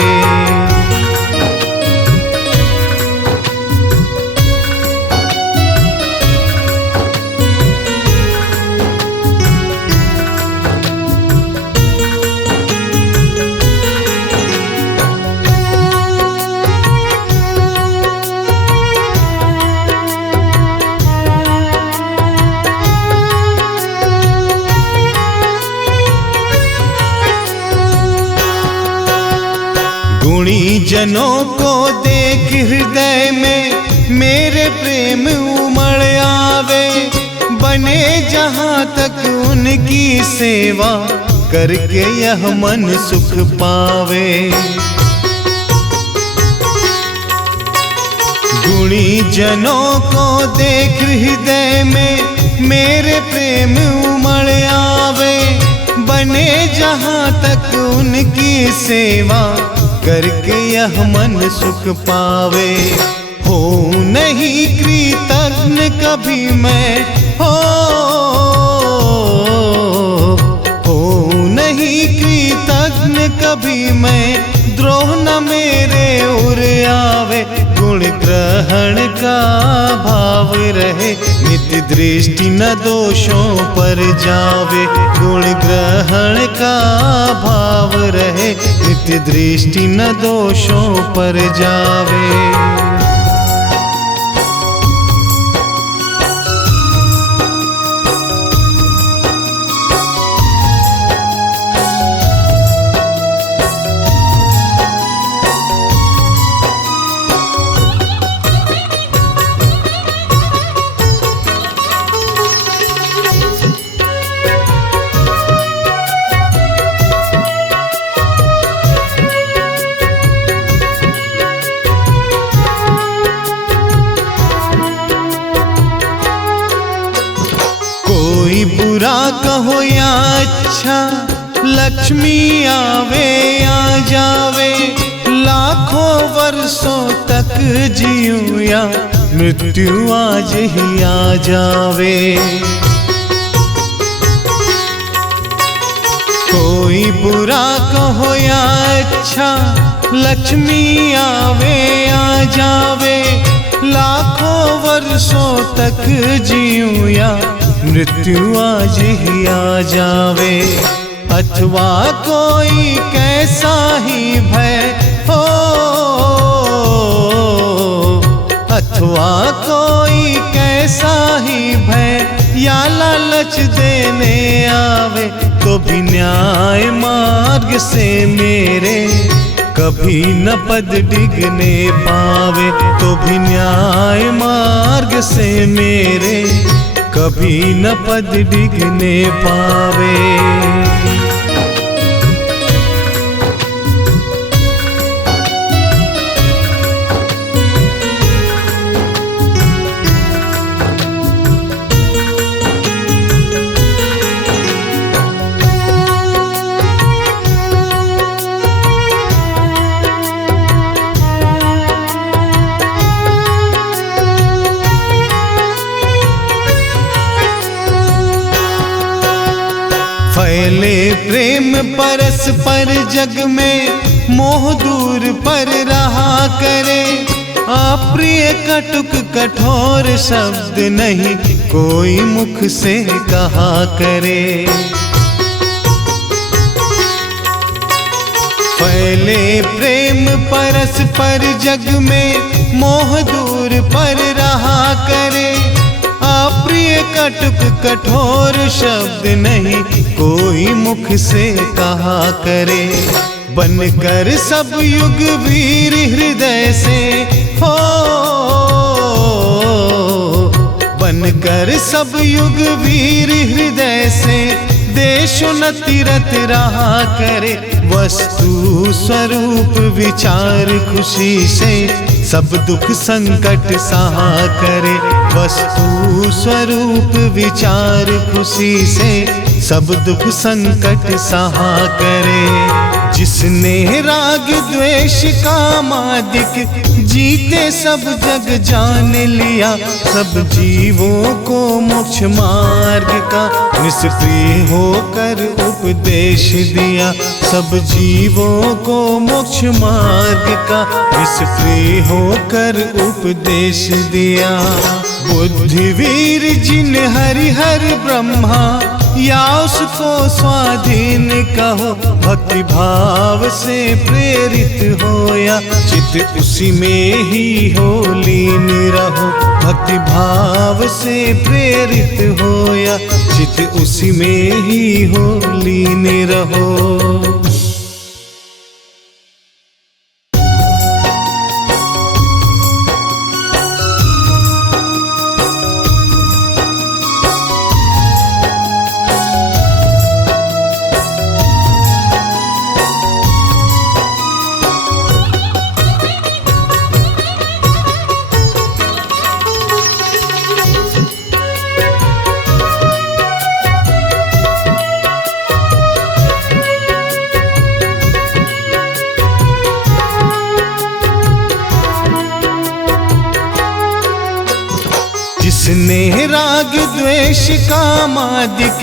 गुणी जनों को देख हृदय में मेरे प्रेम उमड़ आवे। बने जहाँ तक उनकी सेवा, करके यह मन सुख पावे। गुणी जनों को देख हृदय में मेरे प्रेम उमड़ आवे। बने जहाँ तक उनकी सेवा, करके यह मन सुख पावे। हो नहीं कृतज्ञ कभी मैं, हो नहीं कृतज्ञ कभी मैं, द्रोह न मेरे उर आवे। गुण ग्रहण का भाव रहे, नित्य दृष्टि न दोषों पर जावे। गुण ग्रहण का भाव रहे, नित्य दृष्टि न दोषों पर जावे। कोई बुरा कहो या अच्छा, लक्ष्मी आवे या जावे। लाखों वर्षों तक जीऊं या मृत्यु आज ही आ जावे। कोई बुरा कहो या अच्छा, लक्ष्मी आवे या जावे। लाखों वर्षों तक जीऊं या मृत्यु आज ही आ जावे। अथवा कोई कैसा ही भय हो, अथवा कोई कैसा ही भय या लालच देने आवे। तो भी न्याय मार्ग से मेरे कभी न पद डिगने पावे। तो भी न्याय मार्ग से मेरे कभी न पद डिगने पावे। फैले प्रेम परस्पर जग में, मोह दूर पर रहा करे। अप्रिय कटुक कठोर शब्द नहीं कोई मुख से कहा करे। फैले प्रेम परस्पर जग में, मोह दूर पर रहा करे। अप्रिय कटुक कठोर शब्द नहीं कोई मुख से कहा करे। बनकर सब युग वीर हृदय से हो, बनकर सब युग वीर हृदय से देशोन्नति रत रहा करे। वस्तु स्वरूप विचार खुशी से सब दुख संकट सहा करे। वस्तु स्वरूप विचार खुशी से सब दुख संकट सहा करे। जिसने राग द्वेष कामादिक जीते सब जग जान लिया, सब जीवों को मोक्ष मार्ग का निष्प्रिय होकर उपदेश दिया। सब जीवों को मोक्ष मार्ग का निष्प्रिय होकर उपदेश दिया। बुद्धिवीर जिन हरिहर ब्रह्मा या उसको स्वाधीन कहो, भक्ति भाव से प्रेरित होया चित्त उसी में ही हो लीन रहो। भक्ति भाव से प्रेरित होया चित्त उसी में ही हो लीन रहो। जिसने राग द्वेष कामादिक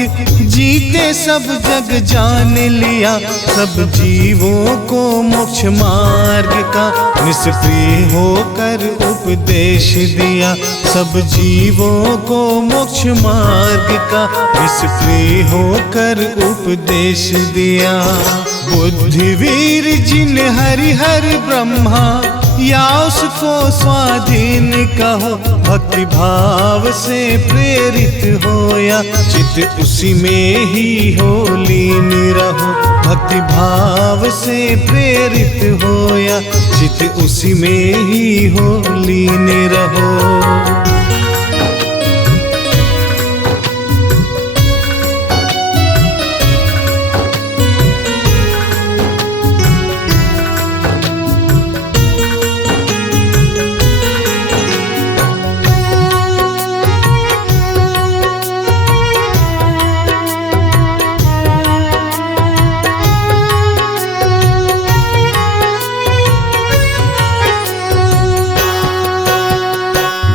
जीते सब जग जान लिया, सब जीवों को मोक्ष मार्ग का निष्प्रिय होकर उपदेश दिया। सब जीवों को मोक्ष मार्ग का निष्प्रिय होकर उपदेश दिया। बुद्धिवीर जिन हरिहर ब्रह्मा या उसको स्वाधीन कहो, भक्ति भाव से प्रेरित होया चित्त उसी में ही हो लीन रहो। भक्ति भाव से प्रेरित होया चित्त उसी में ही हो लीन रहो।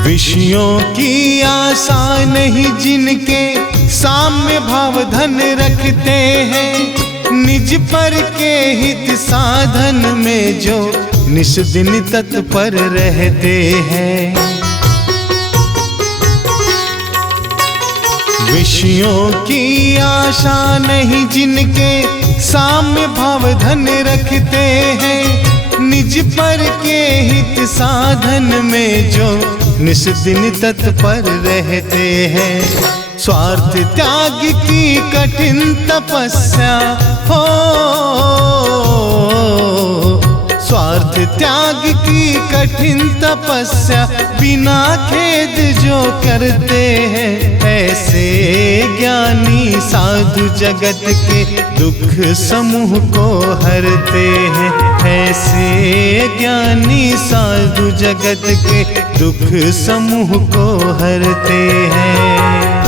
विषयों की आशा नहीं जिनके साम्य भाव धन रखते हैं, निज पर के हित साधन में जो निस दिन तत्पर रहते हैं। विषयों की आशा नहीं जिनके साम्य भाव धन रखते हैं, निज पर के हित साधन में जो निस दिन तत्पर रहते हैं। स्वार्थ त्याग की कठिन तपस्या हो, स्वार्थ त्याग की कठिन तपस्या बिना खेद जो करते हैं, ऐसे ज्ञानी साधु जगत के दुख समूह को हरते हैं। ऐसे ज्ञानी साधु जगत के दुख समूह को हरते हैं।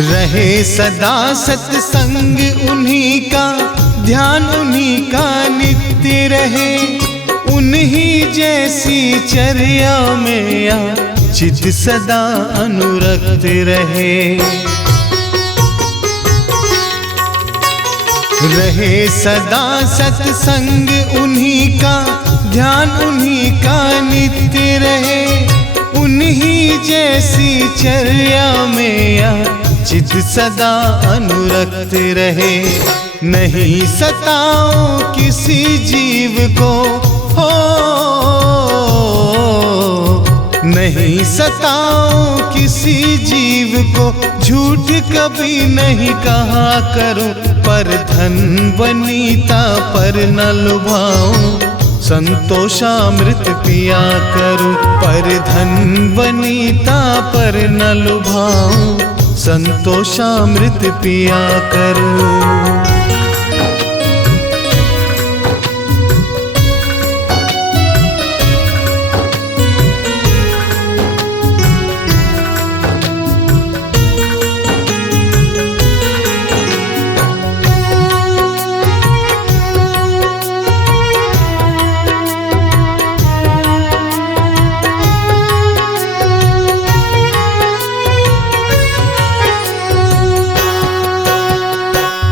रहे सदा सत्संग उन्हीं का, ध्यान उन्हीं का नित्य रहे, उन्हीं जैसी चर्या में या चित सदा अनुरक्त रहे। रहे सदा सत्संग उन्हीं का, ध्यान उन्हीं का नित्य रहे, उन्हीं जैसी चर्या में या चित सदा अनुरक्त रहे। नहीं सताओ किसी जीव को, हो नहीं सताओ किसी जीव को, झूठ कभी नहीं कहा करूं, पर धन वनीता पर न लुभाऊं, संतोषामृत पिया करूं, पर धन वनीता पर न लुभाऊं, संतोषामृत पिया करूं।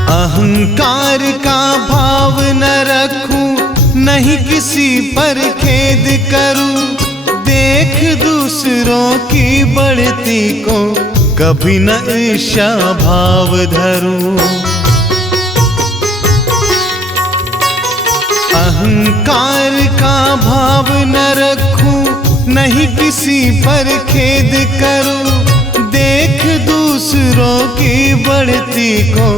अहंकार का भाव न रखूं, नहीं किसी पर खेद करूं, देख दूसरों की बढ़ती को कभी न ईर्ष्या भाव धरूं। अहंकार का भाव न रखूं, नहीं किसी पर खेद करूं, देख दूसरों की बढ़ती को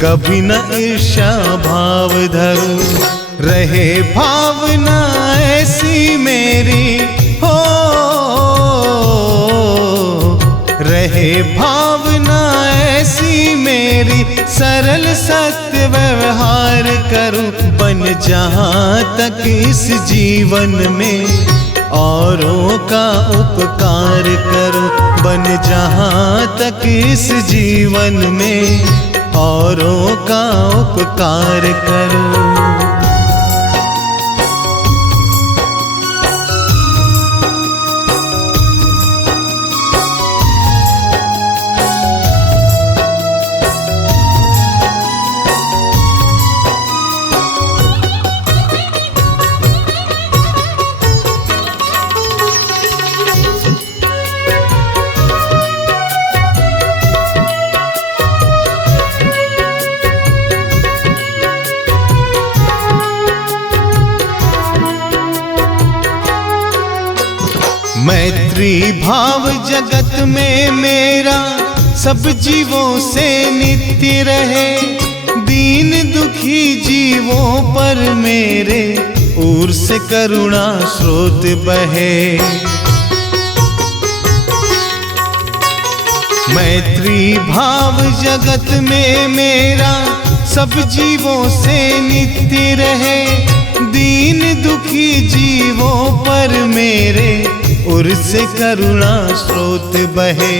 कभी न ईर्ष्या भाव धरूं। रहे भावना ऐसी मेरी, हो रहे भावना ऐसी मेरी, सरल सत्य व्यवहार करूं, बन जहां तक इस जीवन में औरों का उपकार करूं, बन जहां तक इस जीवन में औरों का उपकार करूं। मैत्री भाव जगत में मेरा सब जीवों से नित्य रहे, दीन दुखी जीवों पर मेरे ओर से करुणा स्रोत बहे। मैत्री भाव जगत में मेरा सब जीवों से नित्य रहे, दीन दुखी जीवों पर मेरे उर से करुणा स्रोत बहे।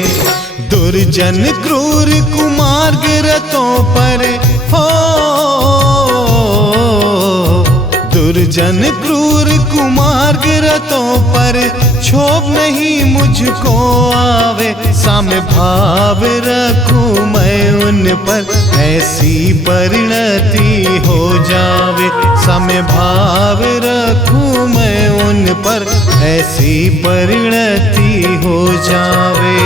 दुर्जन क्रूर कुमार्ग रतों पर, हो दुर्जन क्रूर कुमार्ग रतों पर क्षोभ नहीं मुझको आवे, साम्य भाव रखूं मैं उन पर, ऐसी परिणति हो जावे, साम्य भाव रखूं मैं उन पर, ऐसी परिणति हो जावे।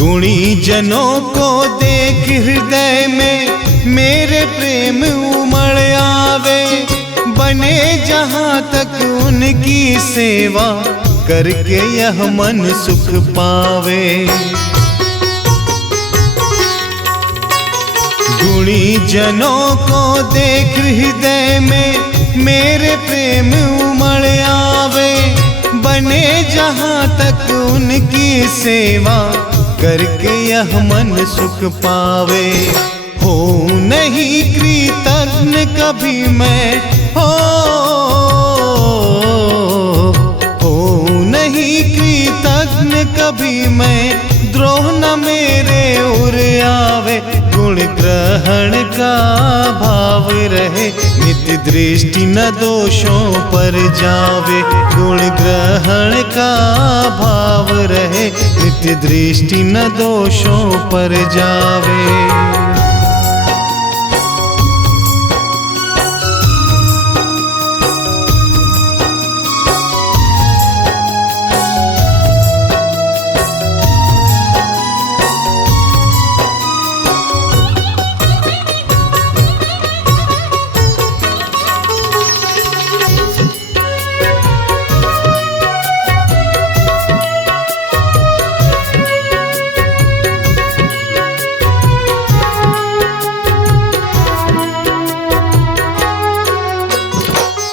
गुणी जनों को देख हृदय में मेरे प्रेम उमड़ आवे, बने जहां तक उनकी सेवा करके यह मन सुख पावे। गुणी जनों को देख हृदय में मेरे प्रेम उमड़ आवे, बने जहां तक उनकी सेवा करके यह मन सुख पावे। हो नहीं कृतज्ञ कभी मैं, हो नहीं कृतज्ञ कभी मैं, द्रोह न मेरे उर आवे, गुण ग्रहण का भाव रहे, नित्य दृष्टि न दोषों पर जावे। गुण ग्रहण का भाव रहे, नित्य दृष्टि न दोषों पर जावे।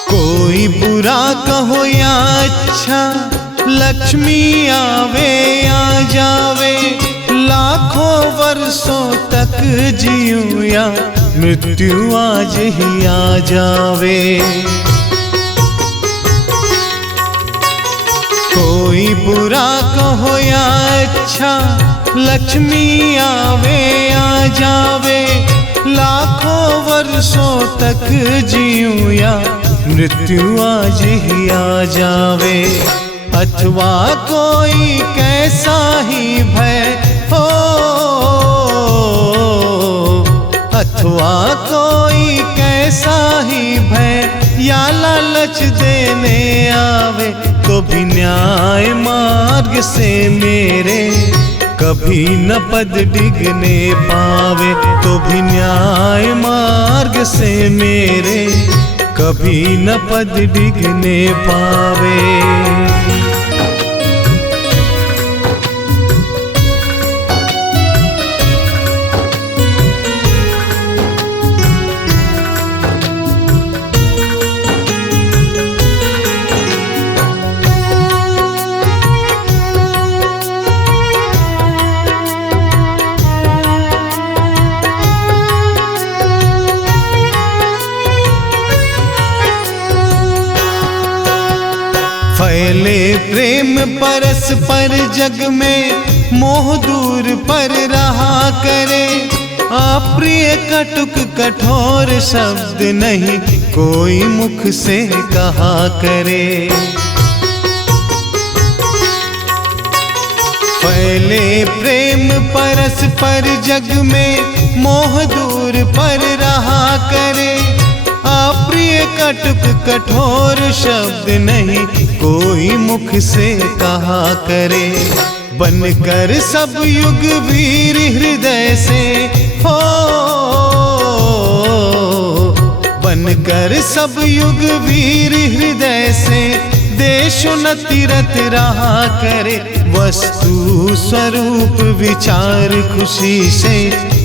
कोई बुरा कहो या अच्छा, लक्ष्मी आवे या जावे। लाखों वर्षों तक जीऊं या मृत्यु आज ही आ जावे। कोई बुरा कहो या अच्छा, लक्ष्मी आवे या जावे। लाखों वर्षों तक जीऊं या मृत्यु आज ही आ जावे। अथवा कोई कैसा ही भय हो, अथवा कोई कैसा ही भय या लालच देने आवे, तो भी न्याय मार्ग से मेरे कभी न पद डिगने पावे। तो भी न्याय मार्ग से मेरे कभी न पद डिगने पावे। फैले प्रेम परस्पर जग में, मोह दूर पर रहा करे। अप्रिय कटुक कठोर शब्द नहीं कोई मुख से कहा करे। फैले प्रेम परस्पर जग में, मोह दूर पर रहा करे। अप्रिय कटुक कठोर शब्द नहीं कोई मुख से कहा करे। बनकर सब युग वीर हृदय से हो, बनकर सब युग वीर हृदय से देशोन्नति रत रहा करे। वस्तु स्वरूप विचार खुशी से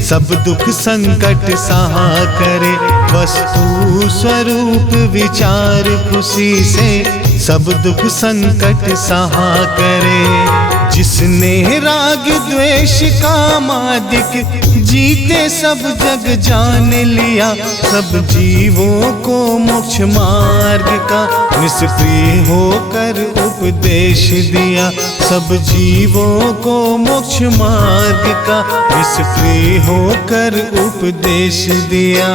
सब दुख संकट सहा करे। वस्तु स्वरूप विचार खुशी से सब दुख संकट सहा करे। जिसने राग द्वेष कामादिक जीते सब जग जान लिया। सब जीवों को मोक्ष मार्ग का निष्क्रिय होकर उपदेश दिया। सब जीवों को मोक्ष मार्ग का निष्क्रिय होकर उपदेश दिया।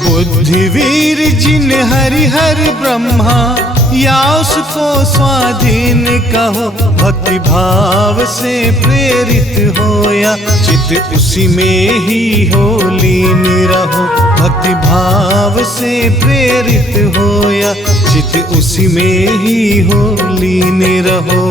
बुद्धिवीर जिन हरिहर ब्रह्मा या उसको स्वाधीन कहो। भक्ति भाव से प्रेरित हो या चित उसी में ही हो लीन रहो। भक्ति भाव से प्रेरित हो या चित उसी में ही हो लीन रहो।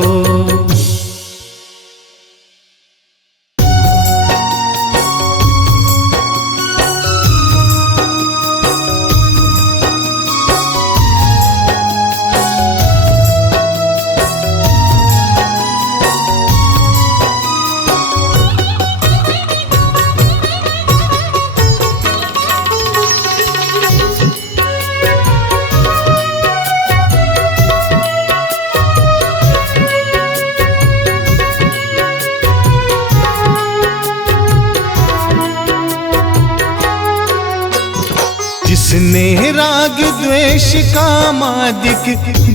द्वेष कामादिक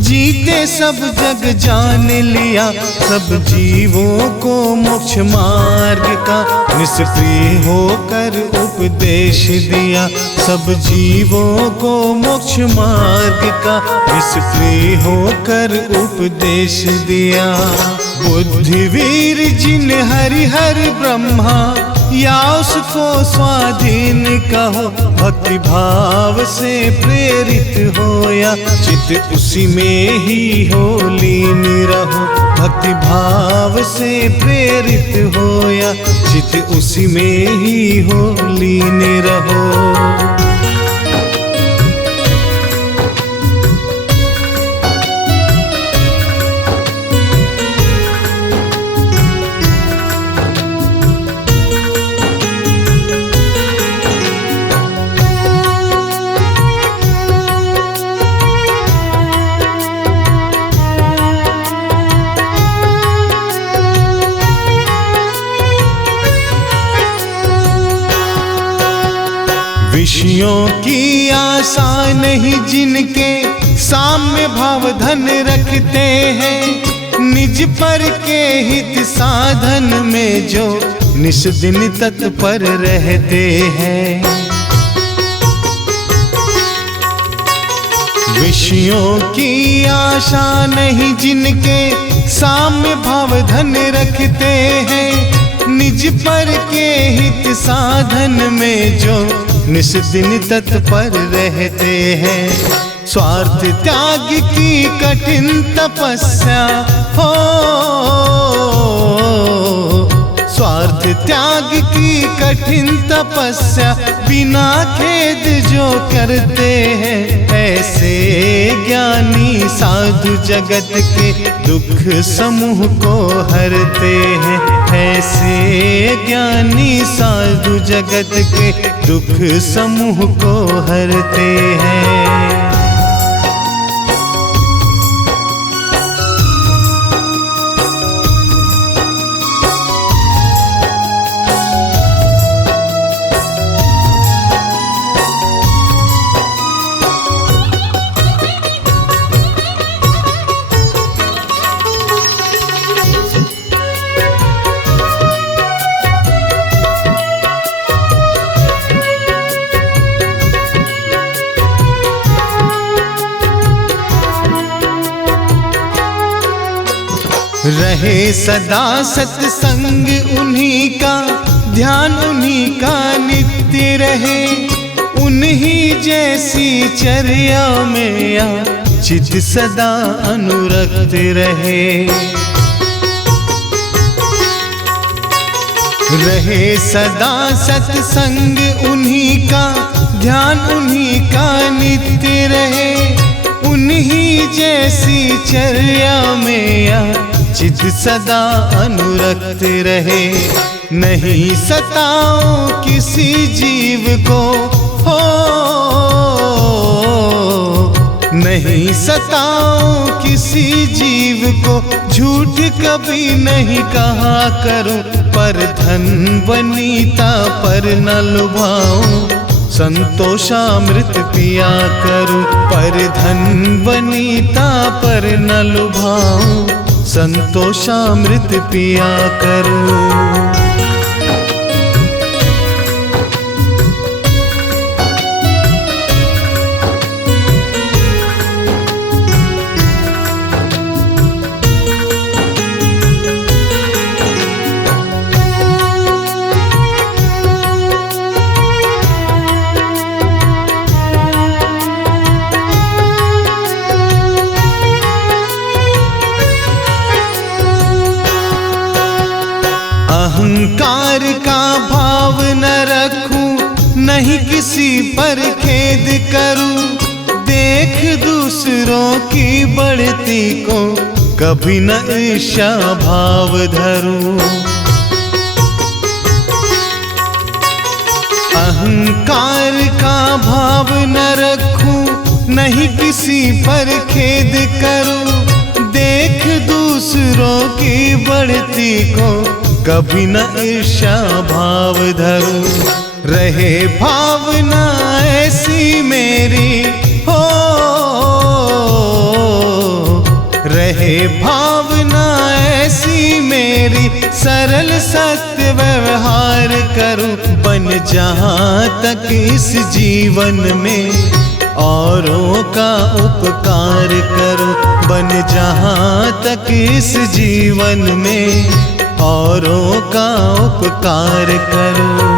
जीते सब जग जान लिया। सब जीवों को मोक्ष मार्ग का निष्प्रिय होकर उपदेश दिया। सब जीवों को मोक्ष मार्ग का निष्प्रिय होकर उपदेश दिया। बुद्धिवीर जिन हरिहर ब्रह्मा या उसको स्वाधीन कहो, भक्ति भाव से प्रेरित होया चित उसी में ही हो लीन रहो। भक्ति भाव से प्रेरित होया चित उसी में ही हो लीन रहो। विषयों की आशा नहीं जिनके साम्य भाव धन रखते हैं। निज पर के हित साधन में जो निस दिन तत्पर रहते हैं। विषयों की आशा नहीं जिनके साम्य भाव धन रखते हैं। निज पर के हित साधन में जो निस दिन तत्पर रहते हैं। स्वार्थ त्याग की कठिन तपस्या हो, स्वार्थ त्याग की कठिन तपस्या बिना खेद जो करते हैं। ऐसे ज्ञानी साधु जगत के दुख समूह को हरते हैं। ऐसे ज्ञानी साधु जगत के दुख समूह को हरते हैं। रहे सदा सत्संग उन्हीं का, ध्यान उन्हीं का नित्य रहे। उन्हीं जैसी चर्या में या चित सदा अनुरक्त रहे। रहे सदा सत्संग उन्हीं का, ध्यान उन्हीं का नित्य रहे। उन्हीं जैसी चर्या में या चित सदा अनुरक्त रहे। नहीं सताओ किसी जीव को हो, नहीं सताओ किसी जीव को। झूठ कभी नहीं कहा करो, पर धन वनीता पर न लुभाओ। संतोषामृत पिया करो, पर धन वनीता पर न लुभाओ। संतोषामृत पिया करो। अहंकार का भाव न रखूं, नहीं किसी पर खेद करूं। देख दूसरों की बढ़ती को कभी न ईर्ष्या भाव धरूं। अहंकार का भाव न रखूं, नहीं किसी पर खेद करूं। देख दूसरों की बढ़ती को कभी न ईर्ष्या भाव धरूं। रहे भावना ऐसी मेरी हो, रहे भावना ऐसी मेरी, सरल सत्य व्यवहार करूं, बन जहां तक इस जीवन में औरों का उपकार करूं, बन जहां तक इस जीवन में औरों का उपकार करूं।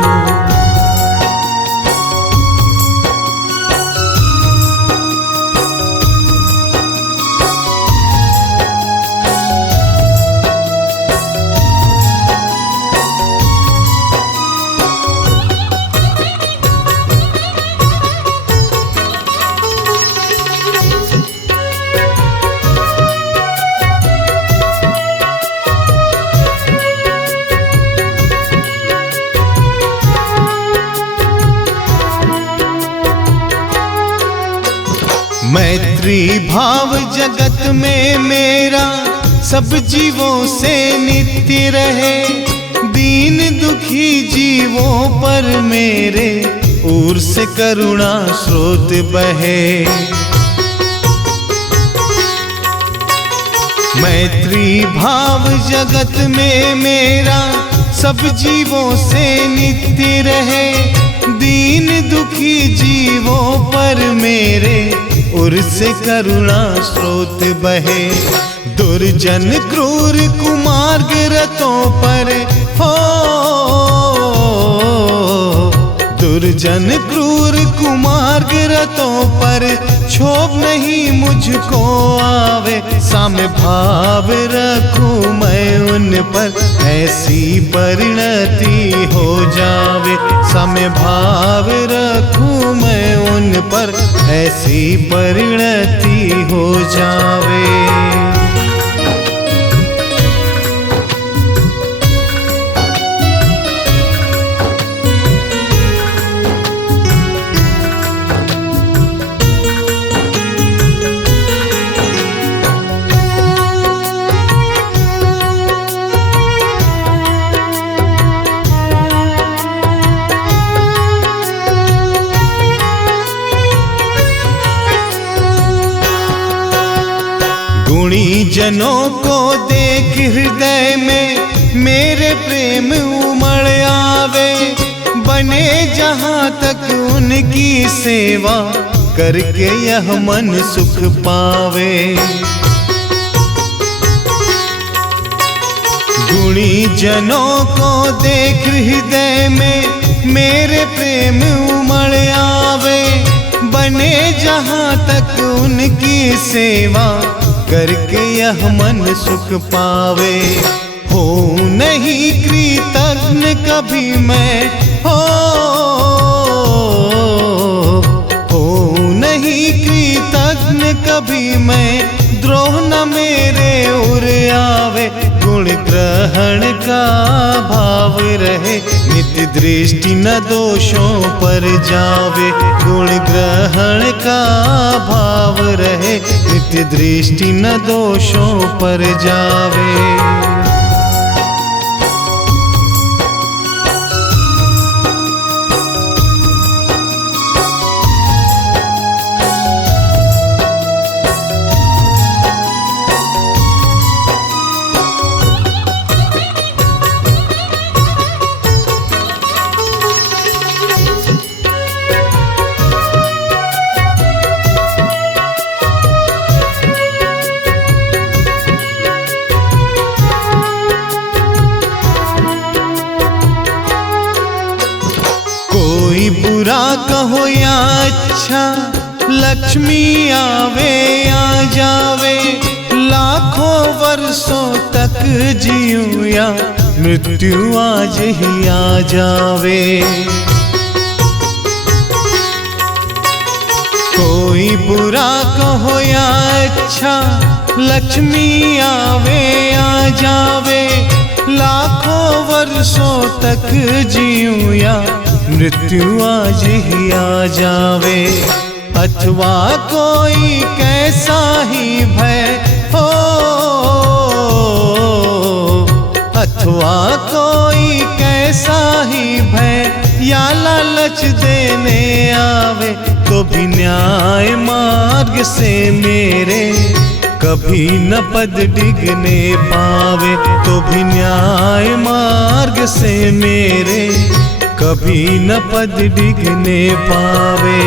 मैत्री भाव जगत में मेरा सब जीवों से नित्य रहे, दीन दुखी जीवों पर मेरे ओर से करुणा स्रोत बहे। मैत्री भाव जगत में मेरा सब जीवों से नित्य रहे, दीन दुखी जीवों पर मेरे उर से करुणा स्रोत बहे। दुर्जन क्रूर कुमार्ग रतों पर हो, दुर्जन क्रूर कुमार्ग रतों पर क्षोभ नहीं मुझको आवे, साम्य भाव रखूं मैं उन पर, ऐसी परिणति हो जावे। साम्य भाव रखूं मैं उन पर, ऐसी परिणति हो जावे। गुणी जनों को देख हृदय में मेरे प्रेम उमड़ आवे, बने जहां तक उनकी सेवा करके यह मन सुख पावे। गुणी जनों को देख हृदय में मेरे प्रेम उमड़ आवे, बने जहां तक उनकी सेवा करके यह मन सुख पावे। हो नहीं कृतज्ञ कभी मैं, हो नहीं कृतज्ञ कभी मैं, द्रोह न मेरे उर आवे। गुण ग्रहण का भाव रहे, नित्य दृष्टि न दोषों पर जावे। गुण ग्रहण का भाव रहे, नित्य दृष्टि न दोषों पर जावे। कोई बुरा कहो या अच्छा, लक्ष्मी आवे आ जावे। लाखों वर्षों तक जीऊं या मृत्यु आज ही आ जावे। कोई बुरा कहो या अच्छा, लक्ष्मी आवे आ जावे। लाखों वर्षों तक जीऊं या मृत्यु आज ही आ जावे। अथवा कोई कैसा ही भय हो, अथवा कोई कैसा ही भय या लालच देने आवे, तो भी न्याय मार्ग से मेरे कभी न पद डिगने पावे, तो भी न्याय मार्ग से मेरे कभी न पद डिगने पावे।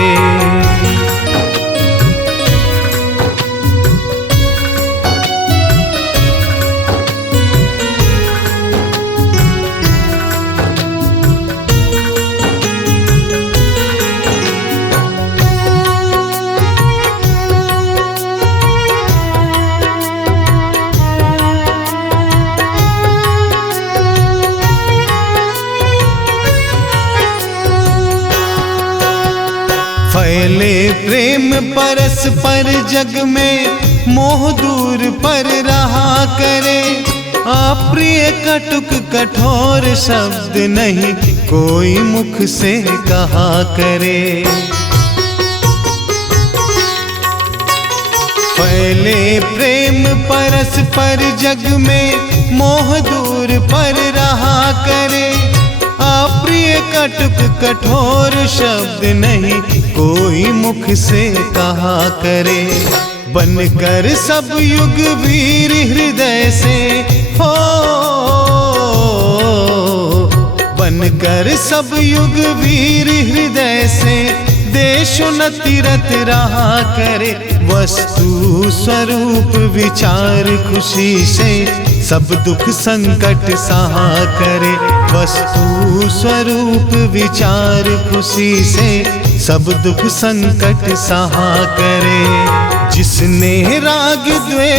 फैले प्रेम परस्पर जग में, मोह दूर पर रहा करे। अप्रिय कटुक कठोर शब्द नहीं कोई मुख से कहा करे। फैले प्रेम परस्पर जग में, मोह दूर पर रहा करे। अप्रिय कटुक कठोर शब्द नहीं कोई मुख से कहा करे। बनकर सब युग वीर हृदय से हो, बनकर सब युग वीर हृदय से, देश उन्नति रत रहा करे। वस्तु स्वरूप विचार खुशी से, सब दुख संकट सहा करे। वस्तु स्वरूप विचार खुशी से, सब दुख संकट सहा करे। जिसने राग द्वेष